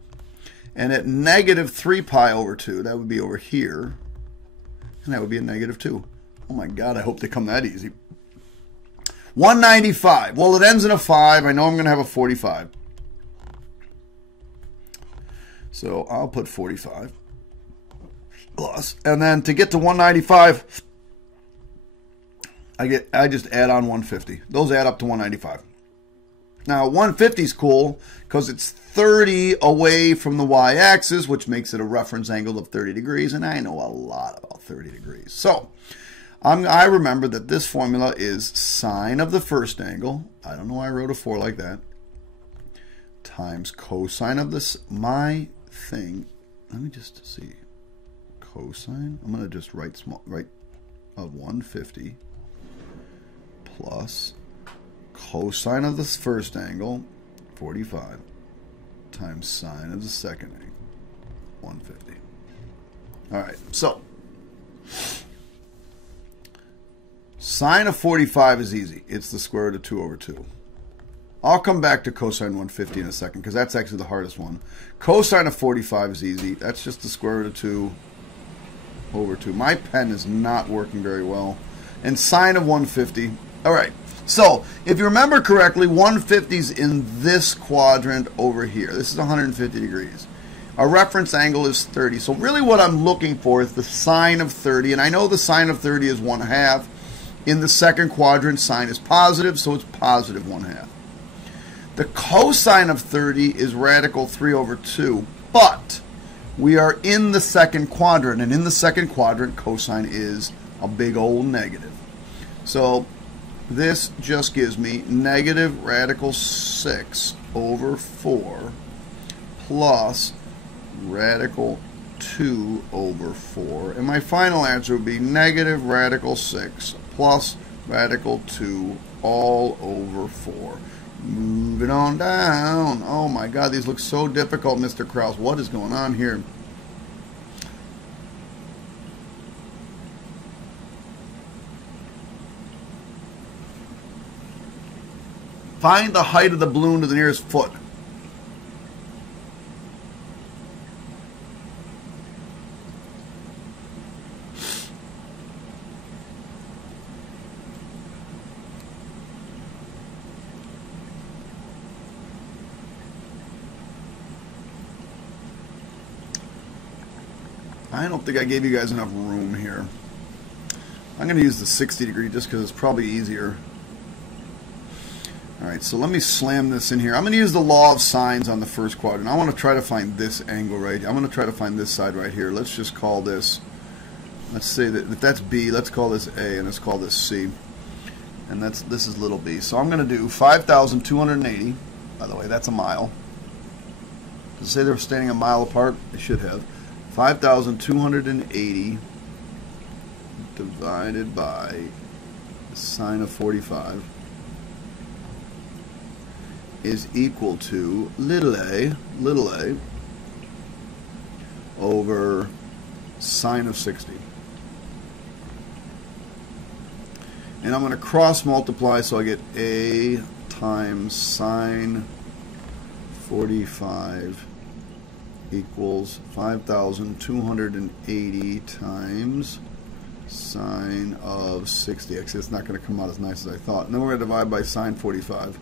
And at -3 pi over 2, that would be over here. And that would be a -2. Oh my God, I hope they come that easy. 195. Well, it ends in a 5. I know I'm going to have a 45. So I'll put 45 plus. And then to get to 195, I just add on 150. Those add up to 195. Now 150 is cool because it's 30 away from the y-axis, which makes it a reference angle of 30 degrees. And I know a lot about 30 degrees. So I remember that this formula is sine of the first angle. I don't know why I wrote a 4 like that. Times cosine of this, my thing. Let me just see. Cosine. I'm going to just write of 150 plus cosine of this first angle, 45, times sine of the second angle, 150. All right, so sine of 45 is easy. It's the square root of 2 over 2. I'll come back to cosine 150 in a second because that's actually the hardest one. Cosine of 45 is easy. That's just the square root of 2 over 2. My pen is not working very well. And sine of 150. All right. So if you remember correctly, 150 is in this quadrant over here. This is 150 degrees. Our reference angle is 30. So really what I'm looking for is the sine of 30. And I know the sine of 30 is 1/2. In the second quadrant, sine is positive, so it's positive 1/2. The cosine of 30 is radical 3 over 2, but we are in the second quadrant, and in the second quadrant, cosine is a big old negative. So this just gives me negative radical 6 over 4 plus radical 2 over 4. And my final answer would be negative radical 6 plus radical 2 all over 4. Moving on down. Oh my God, these look so difficult, Mr. Krause. What is going on here? Find the height of the balloon to the nearest foot. I don't think I gave you guys enough room here. I'm going to use the 60 degree just because it's probably easier. Alright, so let me slam this in here. I'm going to use the law of sines on the first quadrant. I want to try to find this angle right here. I'm going to try to find this side right here. Let's just call this, let's say that if that's B, let's call this A, and let's call this C. And this is little b. So I'm going to do 5,280. By the way, that's a mile. Does it say they're standing a mile apart? They should have. 5,280 divided by sine of 45 is equal to little a over sine of 60. And I'm going to cross multiply, so I get a times sine 45 equals 5,280 times sine of 60. Actually, it's not going to come out as nice as I thought. And then we're going to divide by sine 45.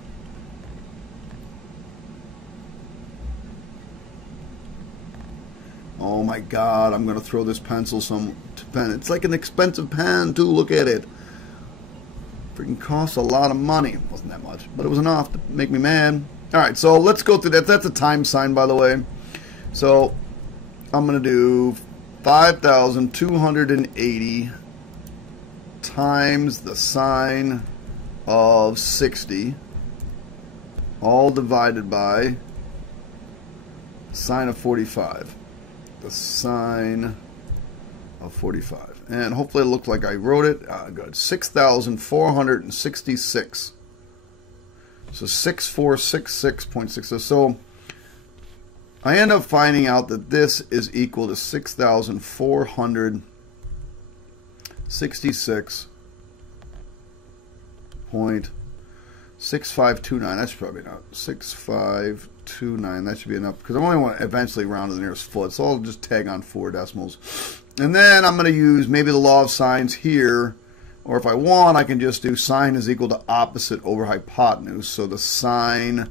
Oh my God, I'm going to throw this pencil some pen. It's like an expensive pen too. Look at it. Freaking costs a lot of money. It wasn't that much, but it was enough to make me mad. All right, so let's go through that. That's a time sign, by the way. So I'm going to do 5,280 times the sine of 60, all divided by sine of 45. The sine of 45. And hopefully it looked like I wrote it. Good. 6,466. So 6466.60. So I end up finding out that this is equal to 6,466.6529. That's probably not 6529. That should be enough because I only want to eventually round to the nearest foot. So I'll just tag on 4 decimals. And then I'm going to use maybe the law of sines here. Or if I want, I can just do sine is equal to opposite over hypotenuse. So the sine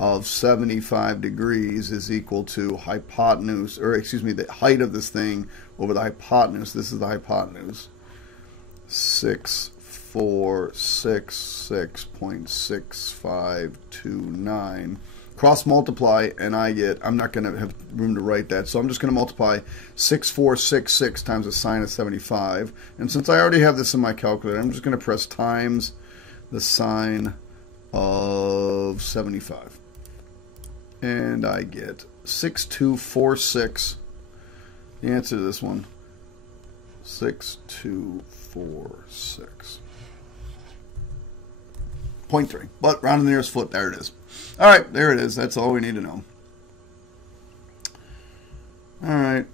of 75 degrees is equal to hypotenuse, or excuse me, the height of this thing over the hypotenuse. This is the hypotenuse. 6466.6529. Cross multiply, and I get, I'm not going to have room to write that, so I'm just going to multiply 6466 times the sine of 75. And since I already have this in my calculator, I'm just going to press times the sine of 75. And I get 6246. The answer to this one, 6246. 0.3. But round to the nearest foot, there it is. All right, there it is. That's all we need to know. All right.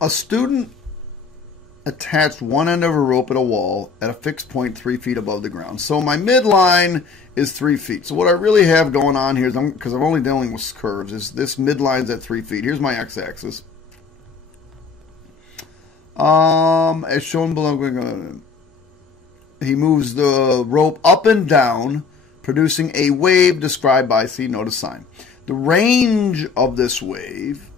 A student attached one end of a rope at a wall at a fixed point 3 feet above the ground. So my midline is 3 feet. So what I really have going on here is, because I'm only dealing with curves, is this midline's at 3 feet. Here's my x-axis. As shown below, he moves the rope up and down, producing a wave described by, see, notice sine. The range of this wave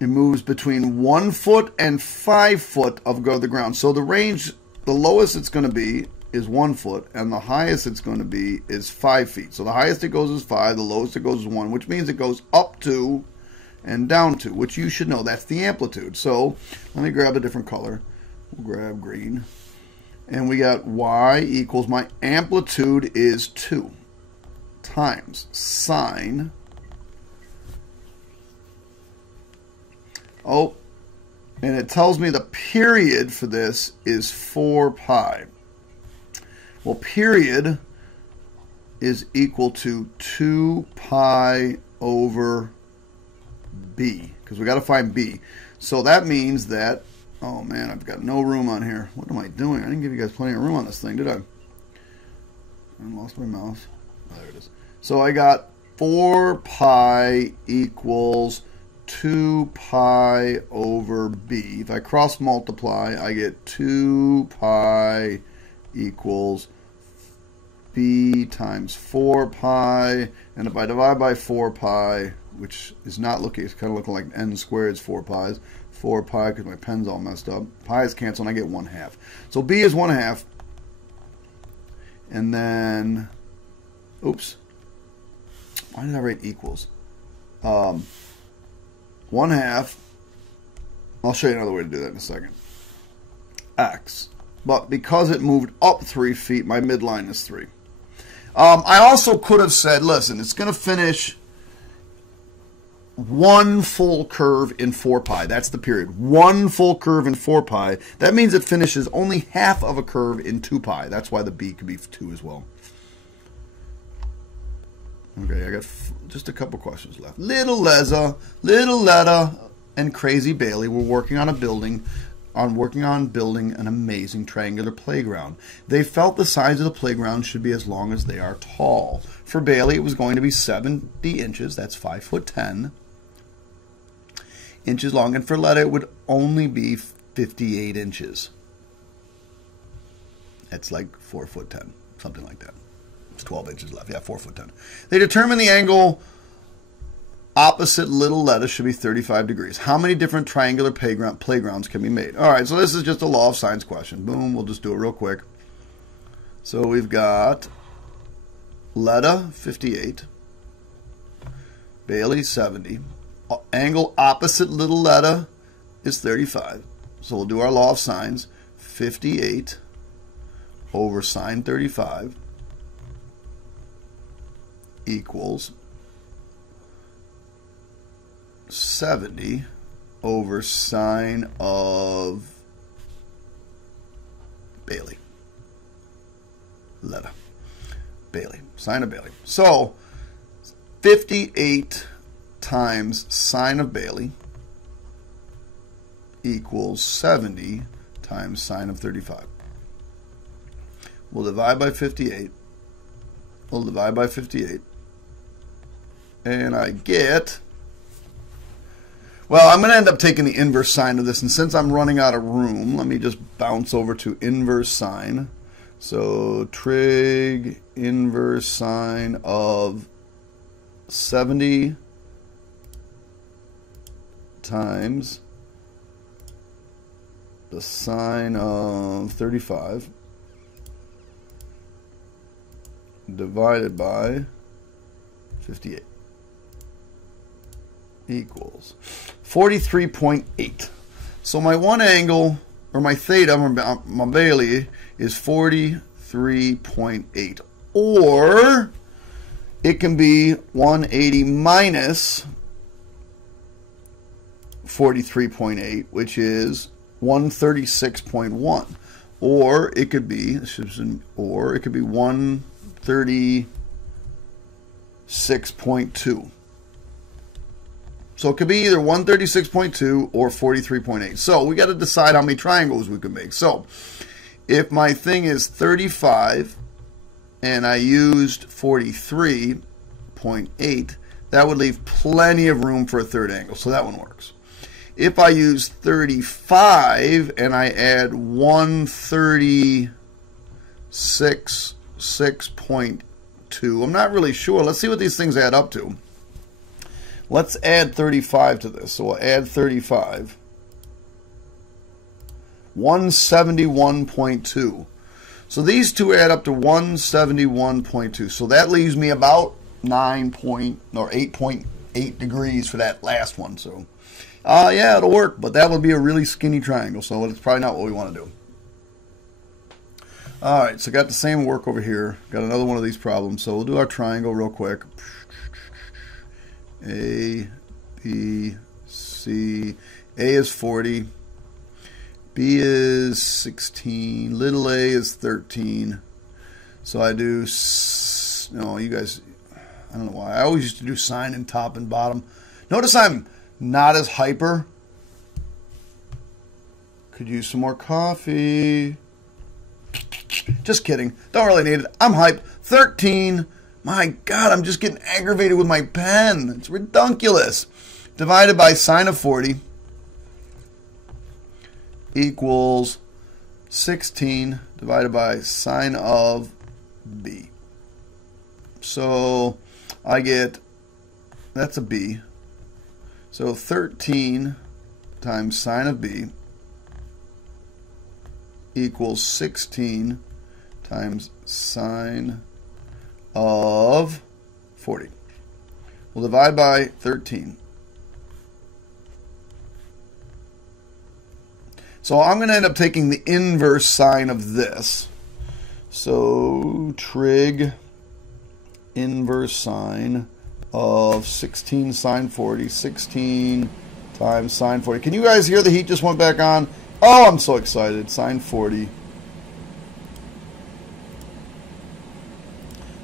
it moves between 1 foot and 5 foot of the ground. So the range, the lowest it's going to be is 1 foot, and the highest it's going to be is 5 feet. So the highest it goes is 5, the lowest it goes is 1, which means it goes up to and down to, which you should know. That's the amplitude. So let me grab a different color. We'll grab green. And we got y equals, my amplitude is 2 times sine. Oh, and it tells me the period for this is 4 pi. Well, period is equal to 2 pi over b, because we got to find b. So that means that, oh man, I've got no room on here. What am I doing? I didn't give you guys plenty of room on this thing, did I? I lost my mouse. Oh, there it is. So I got 4 pi equals 2 pi over b. If I cross multiply, I get 2 pi equals b times 4 pi. And if I divide by 4 pi, which is not looking, it's kind of looking like n squared is 4 pi's. 4 pi, because my pen's all messed up. Pi's cancel, and I get 1/2. So b is 1/2. And then, oops. Why did I write equals? 1/2. I'll show you another way to do that in a second. X. But because it moved up 3 feet, my midline is 3. I also could have said, listen, it's going to finish one full curve in 4 pi. That's the period. One full curve in 4 pi. That means it finishes only half of a curve in 2 pi. That's why the b could be 2 as well. Okay, I got just a couple questions left. Little Letta, and Crazy Bailey were working on building an amazing triangular playground. They felt the sides of the playground should be as long as they are tall. For Bailey, it was going to be 70 inches. That's 5'10" inches long, and for Letta, it would only be 58 inches. That's like 4'10", something like that. It's 12 inches left. Yeah, 4'10". They determined the angle opposite Little Letta should be 35 degrees. How many different triangular playgrounds can be made? All right, so this is just a law of sines question. Boom, we'll just do it real quick. So we've got Letta, 58. Bailey, 70. Angle opposite Little Letta is 35. So we'll do our law of sines. 58 over sine 35 equals 70 over sine of Bailey. sine of Bailey. So 58 times sine of Bailey equals 70 times sine of 35. We'll divide by 58. We'll divide by 58. And I get... Well, I'm going to end up taking the inverse sine of this. And since I'm running out of room, let me just bounce over to inverse sine. So trig inverse sine of 70 times the sine of 35 divided by 58 equals 43.8. So my one angle, or my theta, my Bailey, is 43.8. Or it can be 180 minus 43.8, which is 136.1. Or it could be, or it could be 136.2. So it could be either 136.2 or 43.8. So we got to decide how many triangles we can make. So if my thing is 35 and I used 43.8, that would leave plenty of room for a third angle. So that one works. If I use 35 and I add 136.6.2, I'm not really sure. Let's see what these things add up to. Let's add 35 to this. So we'll add 35. 171.2. So these two add up to 171.2. So that leaves me about 8.8 degrees for that last one. So yeah, it'll work, but that would be a really skinny triangle, so it's probably not what we want to do. All right, so got the same work over here. Got another one of these problems. So we'll do our triangle real quick. A, B, C. A is 40. B is 16. Little a is 13. So I do, no, you guys, I don't know why. I always used to do sine and top and bottom. Notice I'm not as hyper. Could use some more coffee. Just kidding. Don't really need it. I'm hype. 13. My God, I'm just getting aggravated with my pen. It's ridiculous. Divided by sine of 40 equals 16 divided by sine of B. So I get, that's a B. So 13 times sine of B equals 16 times sine of 40. We'll divide by 13. So I'm going to end up taking the inverse sine of this. So trig inverse sine of 16 sine 40. 16 times sine 40. Can you guys hear the heat just went back on? Oh, I'm so excited. Sine 40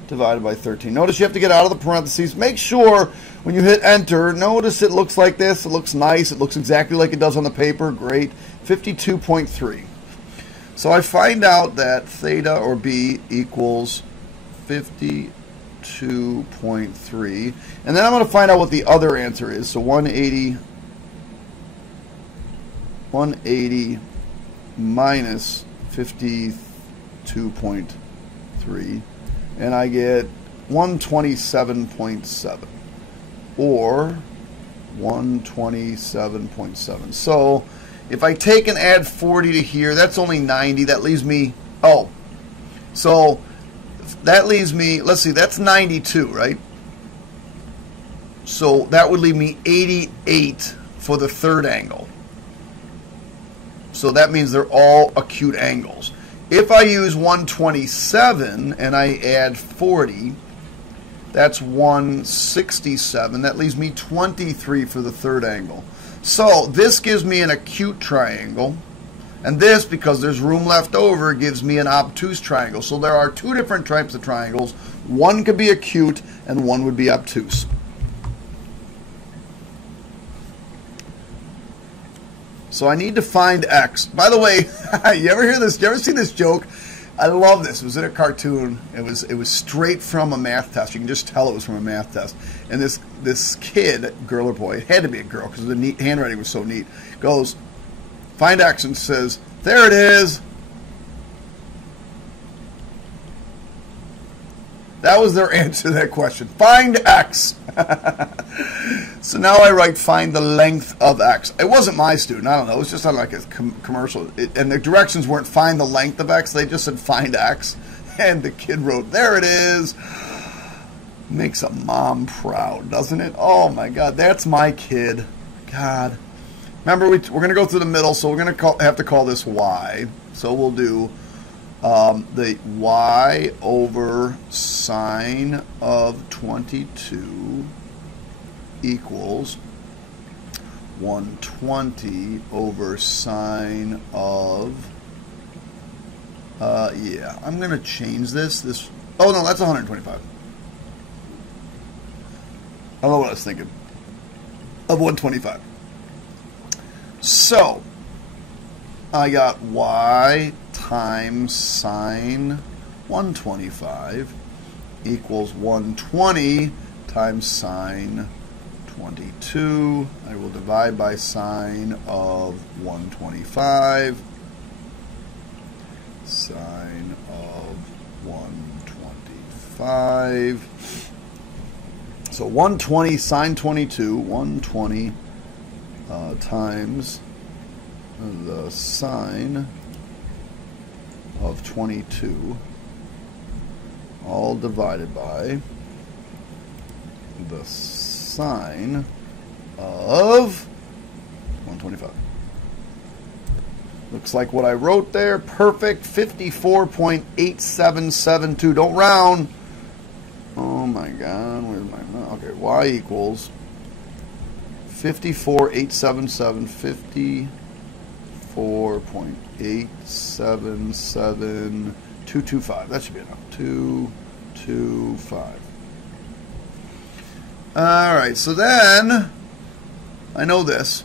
divided by 13. Notice you have to get out of the parentheses. Make sure when you hit enter, notice it looks like this. It looks nice. It looks exactly like it does on the paper. Great. 52.3. So I find out that theta or B equals 52.3. And then I'm going to find out what the other answer is. So 180 minus 52.3. And I get 127.7 or 127.7. So if I take and add 40 to here, that's only 90. That leaves me, oh, so that leaves me, let's see, that's 92, right? So that would leave me 88 for the third angle. So that means they're all acute angles. If I use 127 and I add 40, that's 167. That leaves me 23 for the third angle. So this gives me an acute triangle. And this, because there's room left over, gives me an obtuse triangle. So there are two different types of triangles. One could be acute and one would be obtuse. So I need to find x. By the way, you ever hear this? You ever see this joke? I love this. It was in a cartoon. It was straight from a math test. You can just tell it was from a math test. And this kid, girl or boy, it had to be a girl because the handwriting was so neat, goes, find x, and says, there it is. That was their answer to that question. Find x. So now I write find the length of x. It wasn't my student. I don't know. It was just on like a commercial. And the directions weren't find the length of x. They just said find x. And the kid wrote, there it is. Makes a mom proud, doesn't it? Oh, my God. That's my kid. God. Remember, we're going to go through the middle, so we're going to have to call this y. So we'll do the y over sine of 22 equals 120 over sine of, yeah, I'm going to change this, oh no, that's 125. I don't know what I was thinking, of 125. So, I got y times sine 125 equals 120 times sine 22. I will divide by sine of 125. Sine of 125. So 120 sine 22, 120 times the sine of 22, all divided by the sine of 125. Looks like what I wrote there. Perfect. 54.8772. Don't round. Oh my God. Where's my... Okay, y equals 54.877. 54.877225. That should be enough. 225. Alright, so then I know this.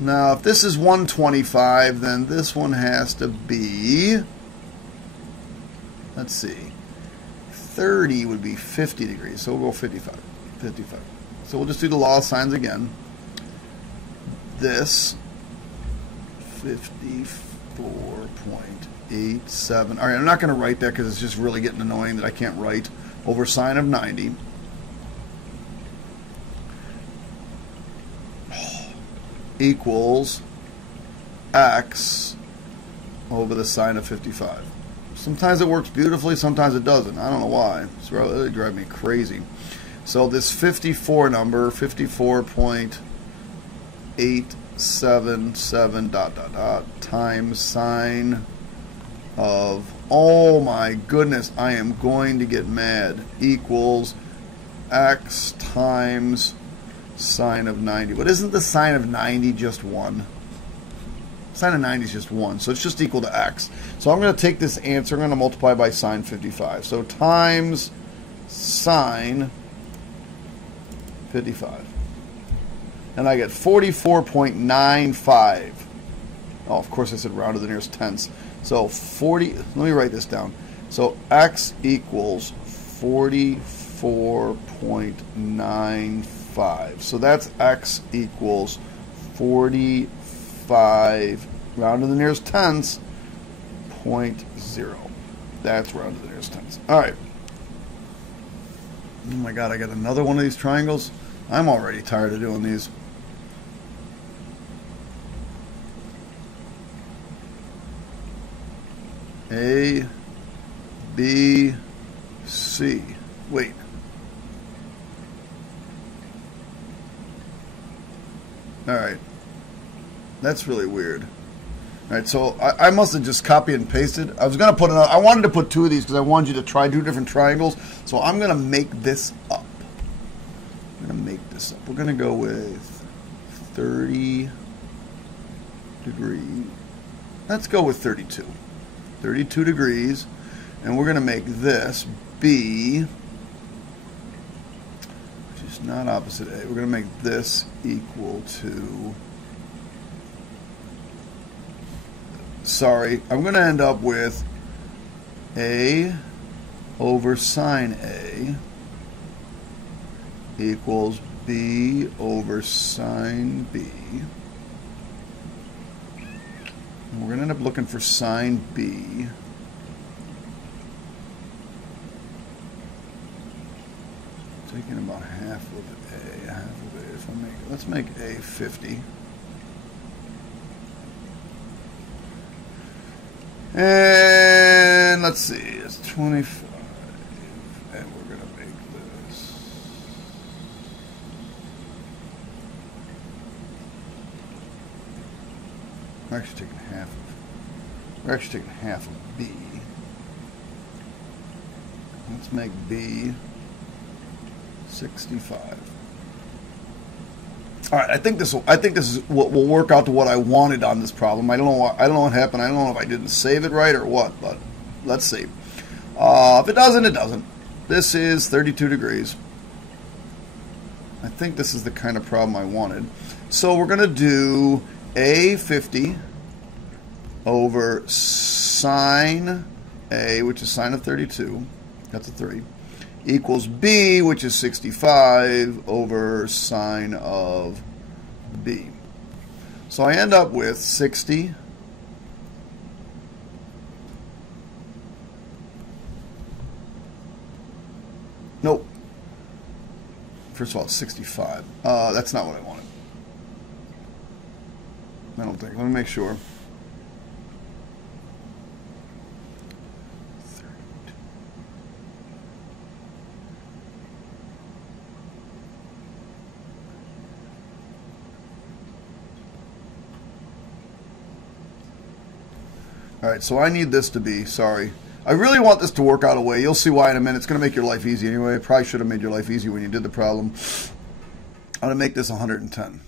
Now, if this is 125, then this one has to be, let's see, 30 would be 50 degrees. So we'll go 55. 55. So we'll just do the law of sines again. This 54.87. All right, I'm not going to write that because it's just really getting annoying that I can't write, over sine of 90 equals x over the sine of 55. Sometimes it works beautifully, sometimes it doesn't. I don't know why. It's really driving me crazy. So this 54 number, 54.877 ... times sine of, oh my goodness, I am going to get mad, equals x times sine of 90. But isn't the sine of 90 just 1? Sine of 90 is just 1, so it's just equal to x. So I'm going to take this answer, I'm going to multiply by sine 55. So times sine 55. And I get 44.95. Oh, of course I said round to the nearest tenths. So 40, let me write this down. So x equals 44.95. So that's x equals 45, round to the nearest tenths, 0.0. That's round to the nearest tenths. All right. Oh my God, I got another one of these triangles. I'm already tired of doing these. A, B, C. Wait. Alright. That's really weird. Alright, so I must have just copied and pasted. I was going to put another, I wanted to put two of these because I wanted you to try two different triangles. So I'm going to make this up. I'm going to make this up. We're going to go with 30 degree let's go with 32. 32 degrees. And we're going to make this B, which is not opposite A. We're going to make this equal to, sorry, I'm going to end up with A over sine A equals B over sine B. And we're going to end up looking for sine B. Taking about half of A, If I make, let's make A 50. And let's see, it's 25. And we're going to make this. We're actually taking half of B. Let's make B 65. All right, I think this is what will work out to what I wanted on this problem. I don't know what happened. I don't know if I didn't save it right or what, but let's see. If it doesn't, it doesn't. This is 32 degrees. I think this is the kind of problem I wanted. So we're going to do A 50 over sine A, which is sine of 32. That's a 3. Equals B, which is 65, over sine of B. So I end up with 60 nope. First of all, it's 65. That's not what I wanted. I don't think. Let me make sure. All right, so I need this to be, sorry. I really want this to work out a way. You'll see why in a minute. It's going to make your life easy anyway. I probably should have made your life easy when you did the problem. I'm going to make this 110.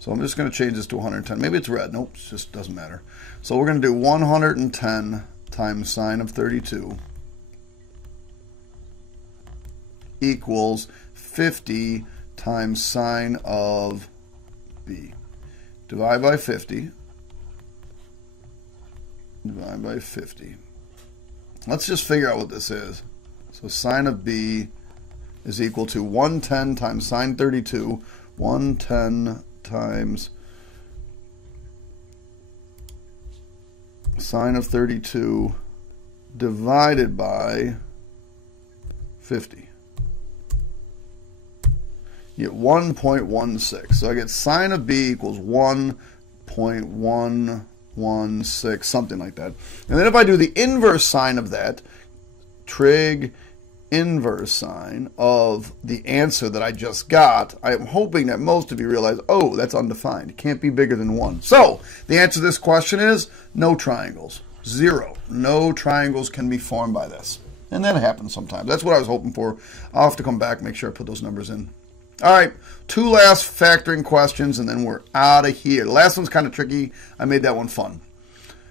So I'm just going to change this to 110. Maybe it's red. Nope, it just doesn't matter. So we're going to do 110 times sine of 32 equals 50 times sine of B. Divide by 50. Divide by 50. Let's just figure out what this is. So sine of B is equal to 110 times sine 32. 110 times sine of 32 divided by 50. You get 1.16. So I get sine of B equals 1.16, something like that. And then if I do the inverse sine of that, trig inverse sine of the answer that I just got, I am hoping that most of you realize, oh, that's undefined. It can't be bigger than 1. So the answer to this question is no triangles. 0. No triangles can be formed by this. And that happens sometimes. That's what I was hoping for. I'll have to come back, make sure I put those numbers in. All right, 2 last factoring questions, and then we're out of here. The last one's kind of tricky. I made that one fun.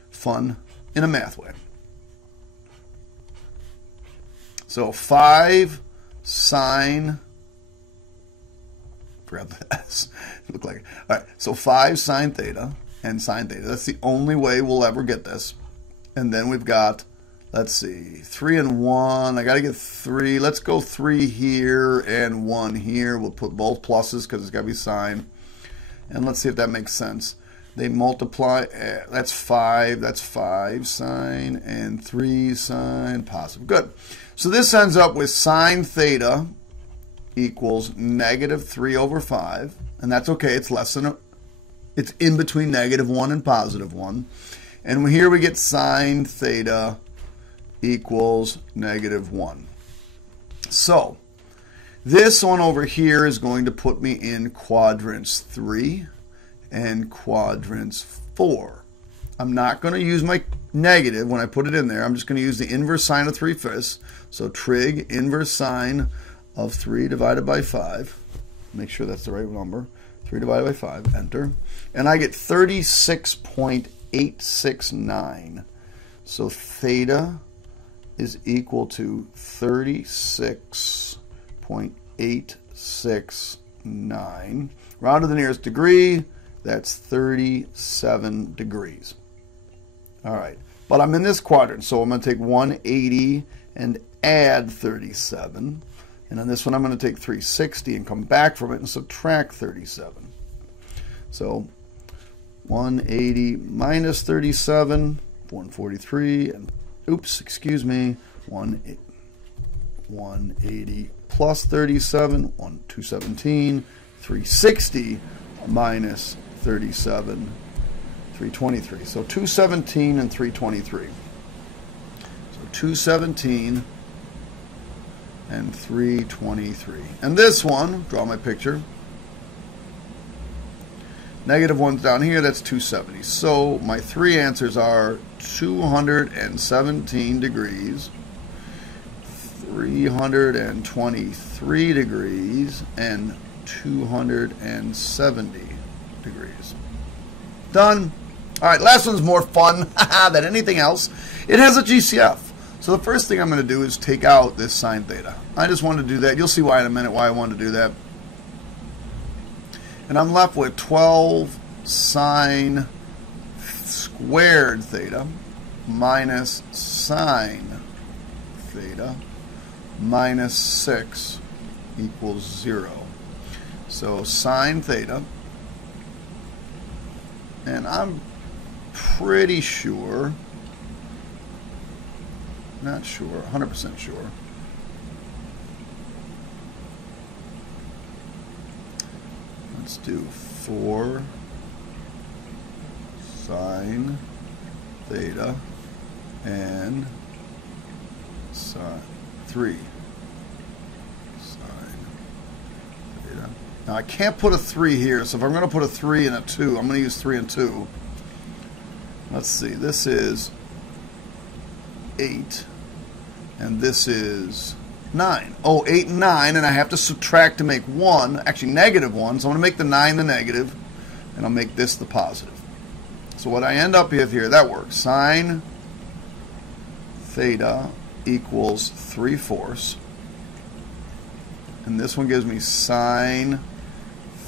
Fun in a math way. So 5 sine, forgot the S, it looked like it. All right, so 5 sine theta and sine theta. That's the only way we'll ever get this. And then we've got, let's see, 3 and 1. I got to get 3. Let's go 3 here and 1 here. We'll put both pluses because it's got to be sine. And let's see if that makes sense. They multiply, that's 5 sine, and 3 sine, positive. Good. So this ends up with sine theta equals negative 3 over 5. And that's okay. It's less than, it's in between negative 1 and positive 1. And here we get sine theta equals negative 1. So this one over here is going to put me in quadrants 3 and quadrants 4. I'm not going to use my negative when I put it in there. I'm just going to use the inverse sine of 3/5. So trig inverse sine of 3 divided by 5. Make sure that's the right number. 3 divided by 5. Enter. And I get 36.8 36.869. So theta is equal to 36.869. Round to the nearest degree, that's 37 degrees. All right, but I'm in this quadrant, so I'm going to take 180 and add 37. And on this one, I'm going to take 360 and come back from it and subtract 37. So 180 minus 37, 143, and oops, excuse me, 180 plus 37, 217, 360 minus 37, 323. So 217 and 323. So 217 and 323. And this one, draw my picture. Negative 1's down here, that's 270. So my three answers are 217 degrees, 323 degrees, and 270 degrees. Done. All right, last one's more fun than anything else. It has a GCF. So the first thing I'm going to do is take out this sine theta. I just wanted to do that. You'll see why in a minute why I wanted to do that. And I'm left with 12 sine squared theta minus sine theta minus 6 equals 0. So sine theta, and I'm pretty sure, not sure, 100% sure, let's do 4 sine theta and sine 3 sine theta. Now I can't put a 3 here, so if I'm going to put a 3 and a 2, I'm going to use 3 and 2. Let's see, this is 8 and this is 9. Oh, 8 and 9, and I have to subtract to make 1, actually negative 1, so I'm going to make the 9 the negative, and I'll make this the positive. So what I end up with here, that works. Sine theta equals 3/4, and this one gives me sine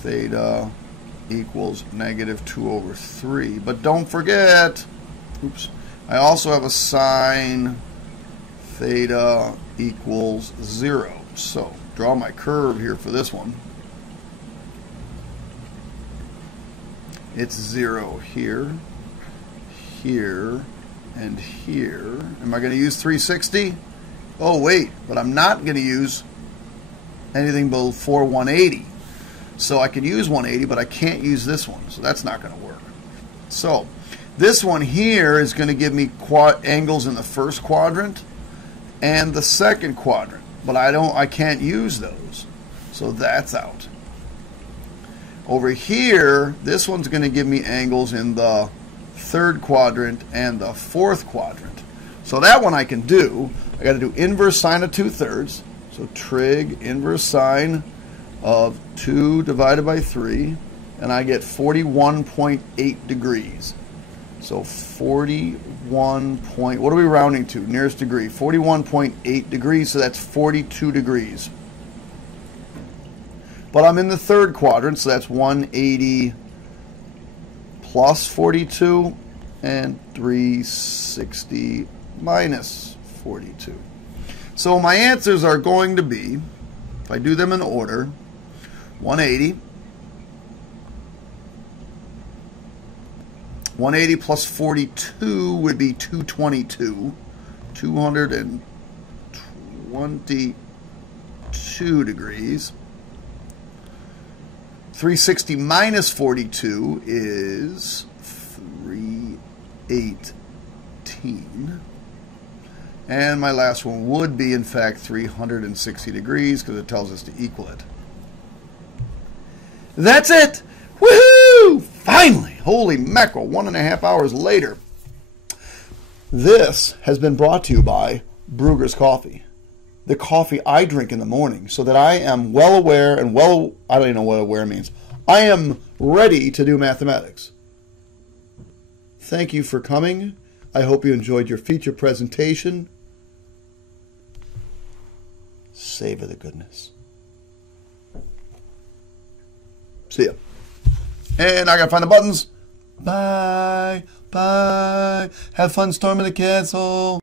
theta equals negative 2/3. But don't forget, oops, I also have a sine theta equals 0. So draw my curve here for this one. It's 0 here, here, and here. Am I going to use 360? Oh wait, but I'm not going to use anything before 180. So I can use 180, but I can't use this one, so that's not going to work. So this one here is going to give me angles in the first quadrant and the second quadrant, but I can't use those, so that's out. Over here, this one's going to give me angles in the third quadrant and the fourth quadrant. So that one I can do. I got to do inverse sine of 2/3. So trig inverse sine of 2 divided by 3, and I get 41.8 degrees. So 41 point, what are we rounding to? Nearest degree, 41.8 degrees, so that's 42 degrees. But I'm in the third quadrant, so that's 180 plus 42 and 360 minus 42. So my answers are going to be, if I do them in order, 180. 180 plus 42 would be 222. 222 degrees. 360 minus 42 is 318. And my last one would be, in fact, 360 degrees because it tells us to equal it. That's it! Woohoo! Finally! Holy mackerel, 1.5 hours later. This has been brought to you by Brugger's Coffee. The coffee I drink in the morning so that I am well aware and I don't even know what aware means. I am ready to do mathematics. Thank you for coming. I hope you enjoyed your feature presentation. Savor the goodness. See ya. And I gotta find the buttons. Bye. Bye. Have fun storming the castle.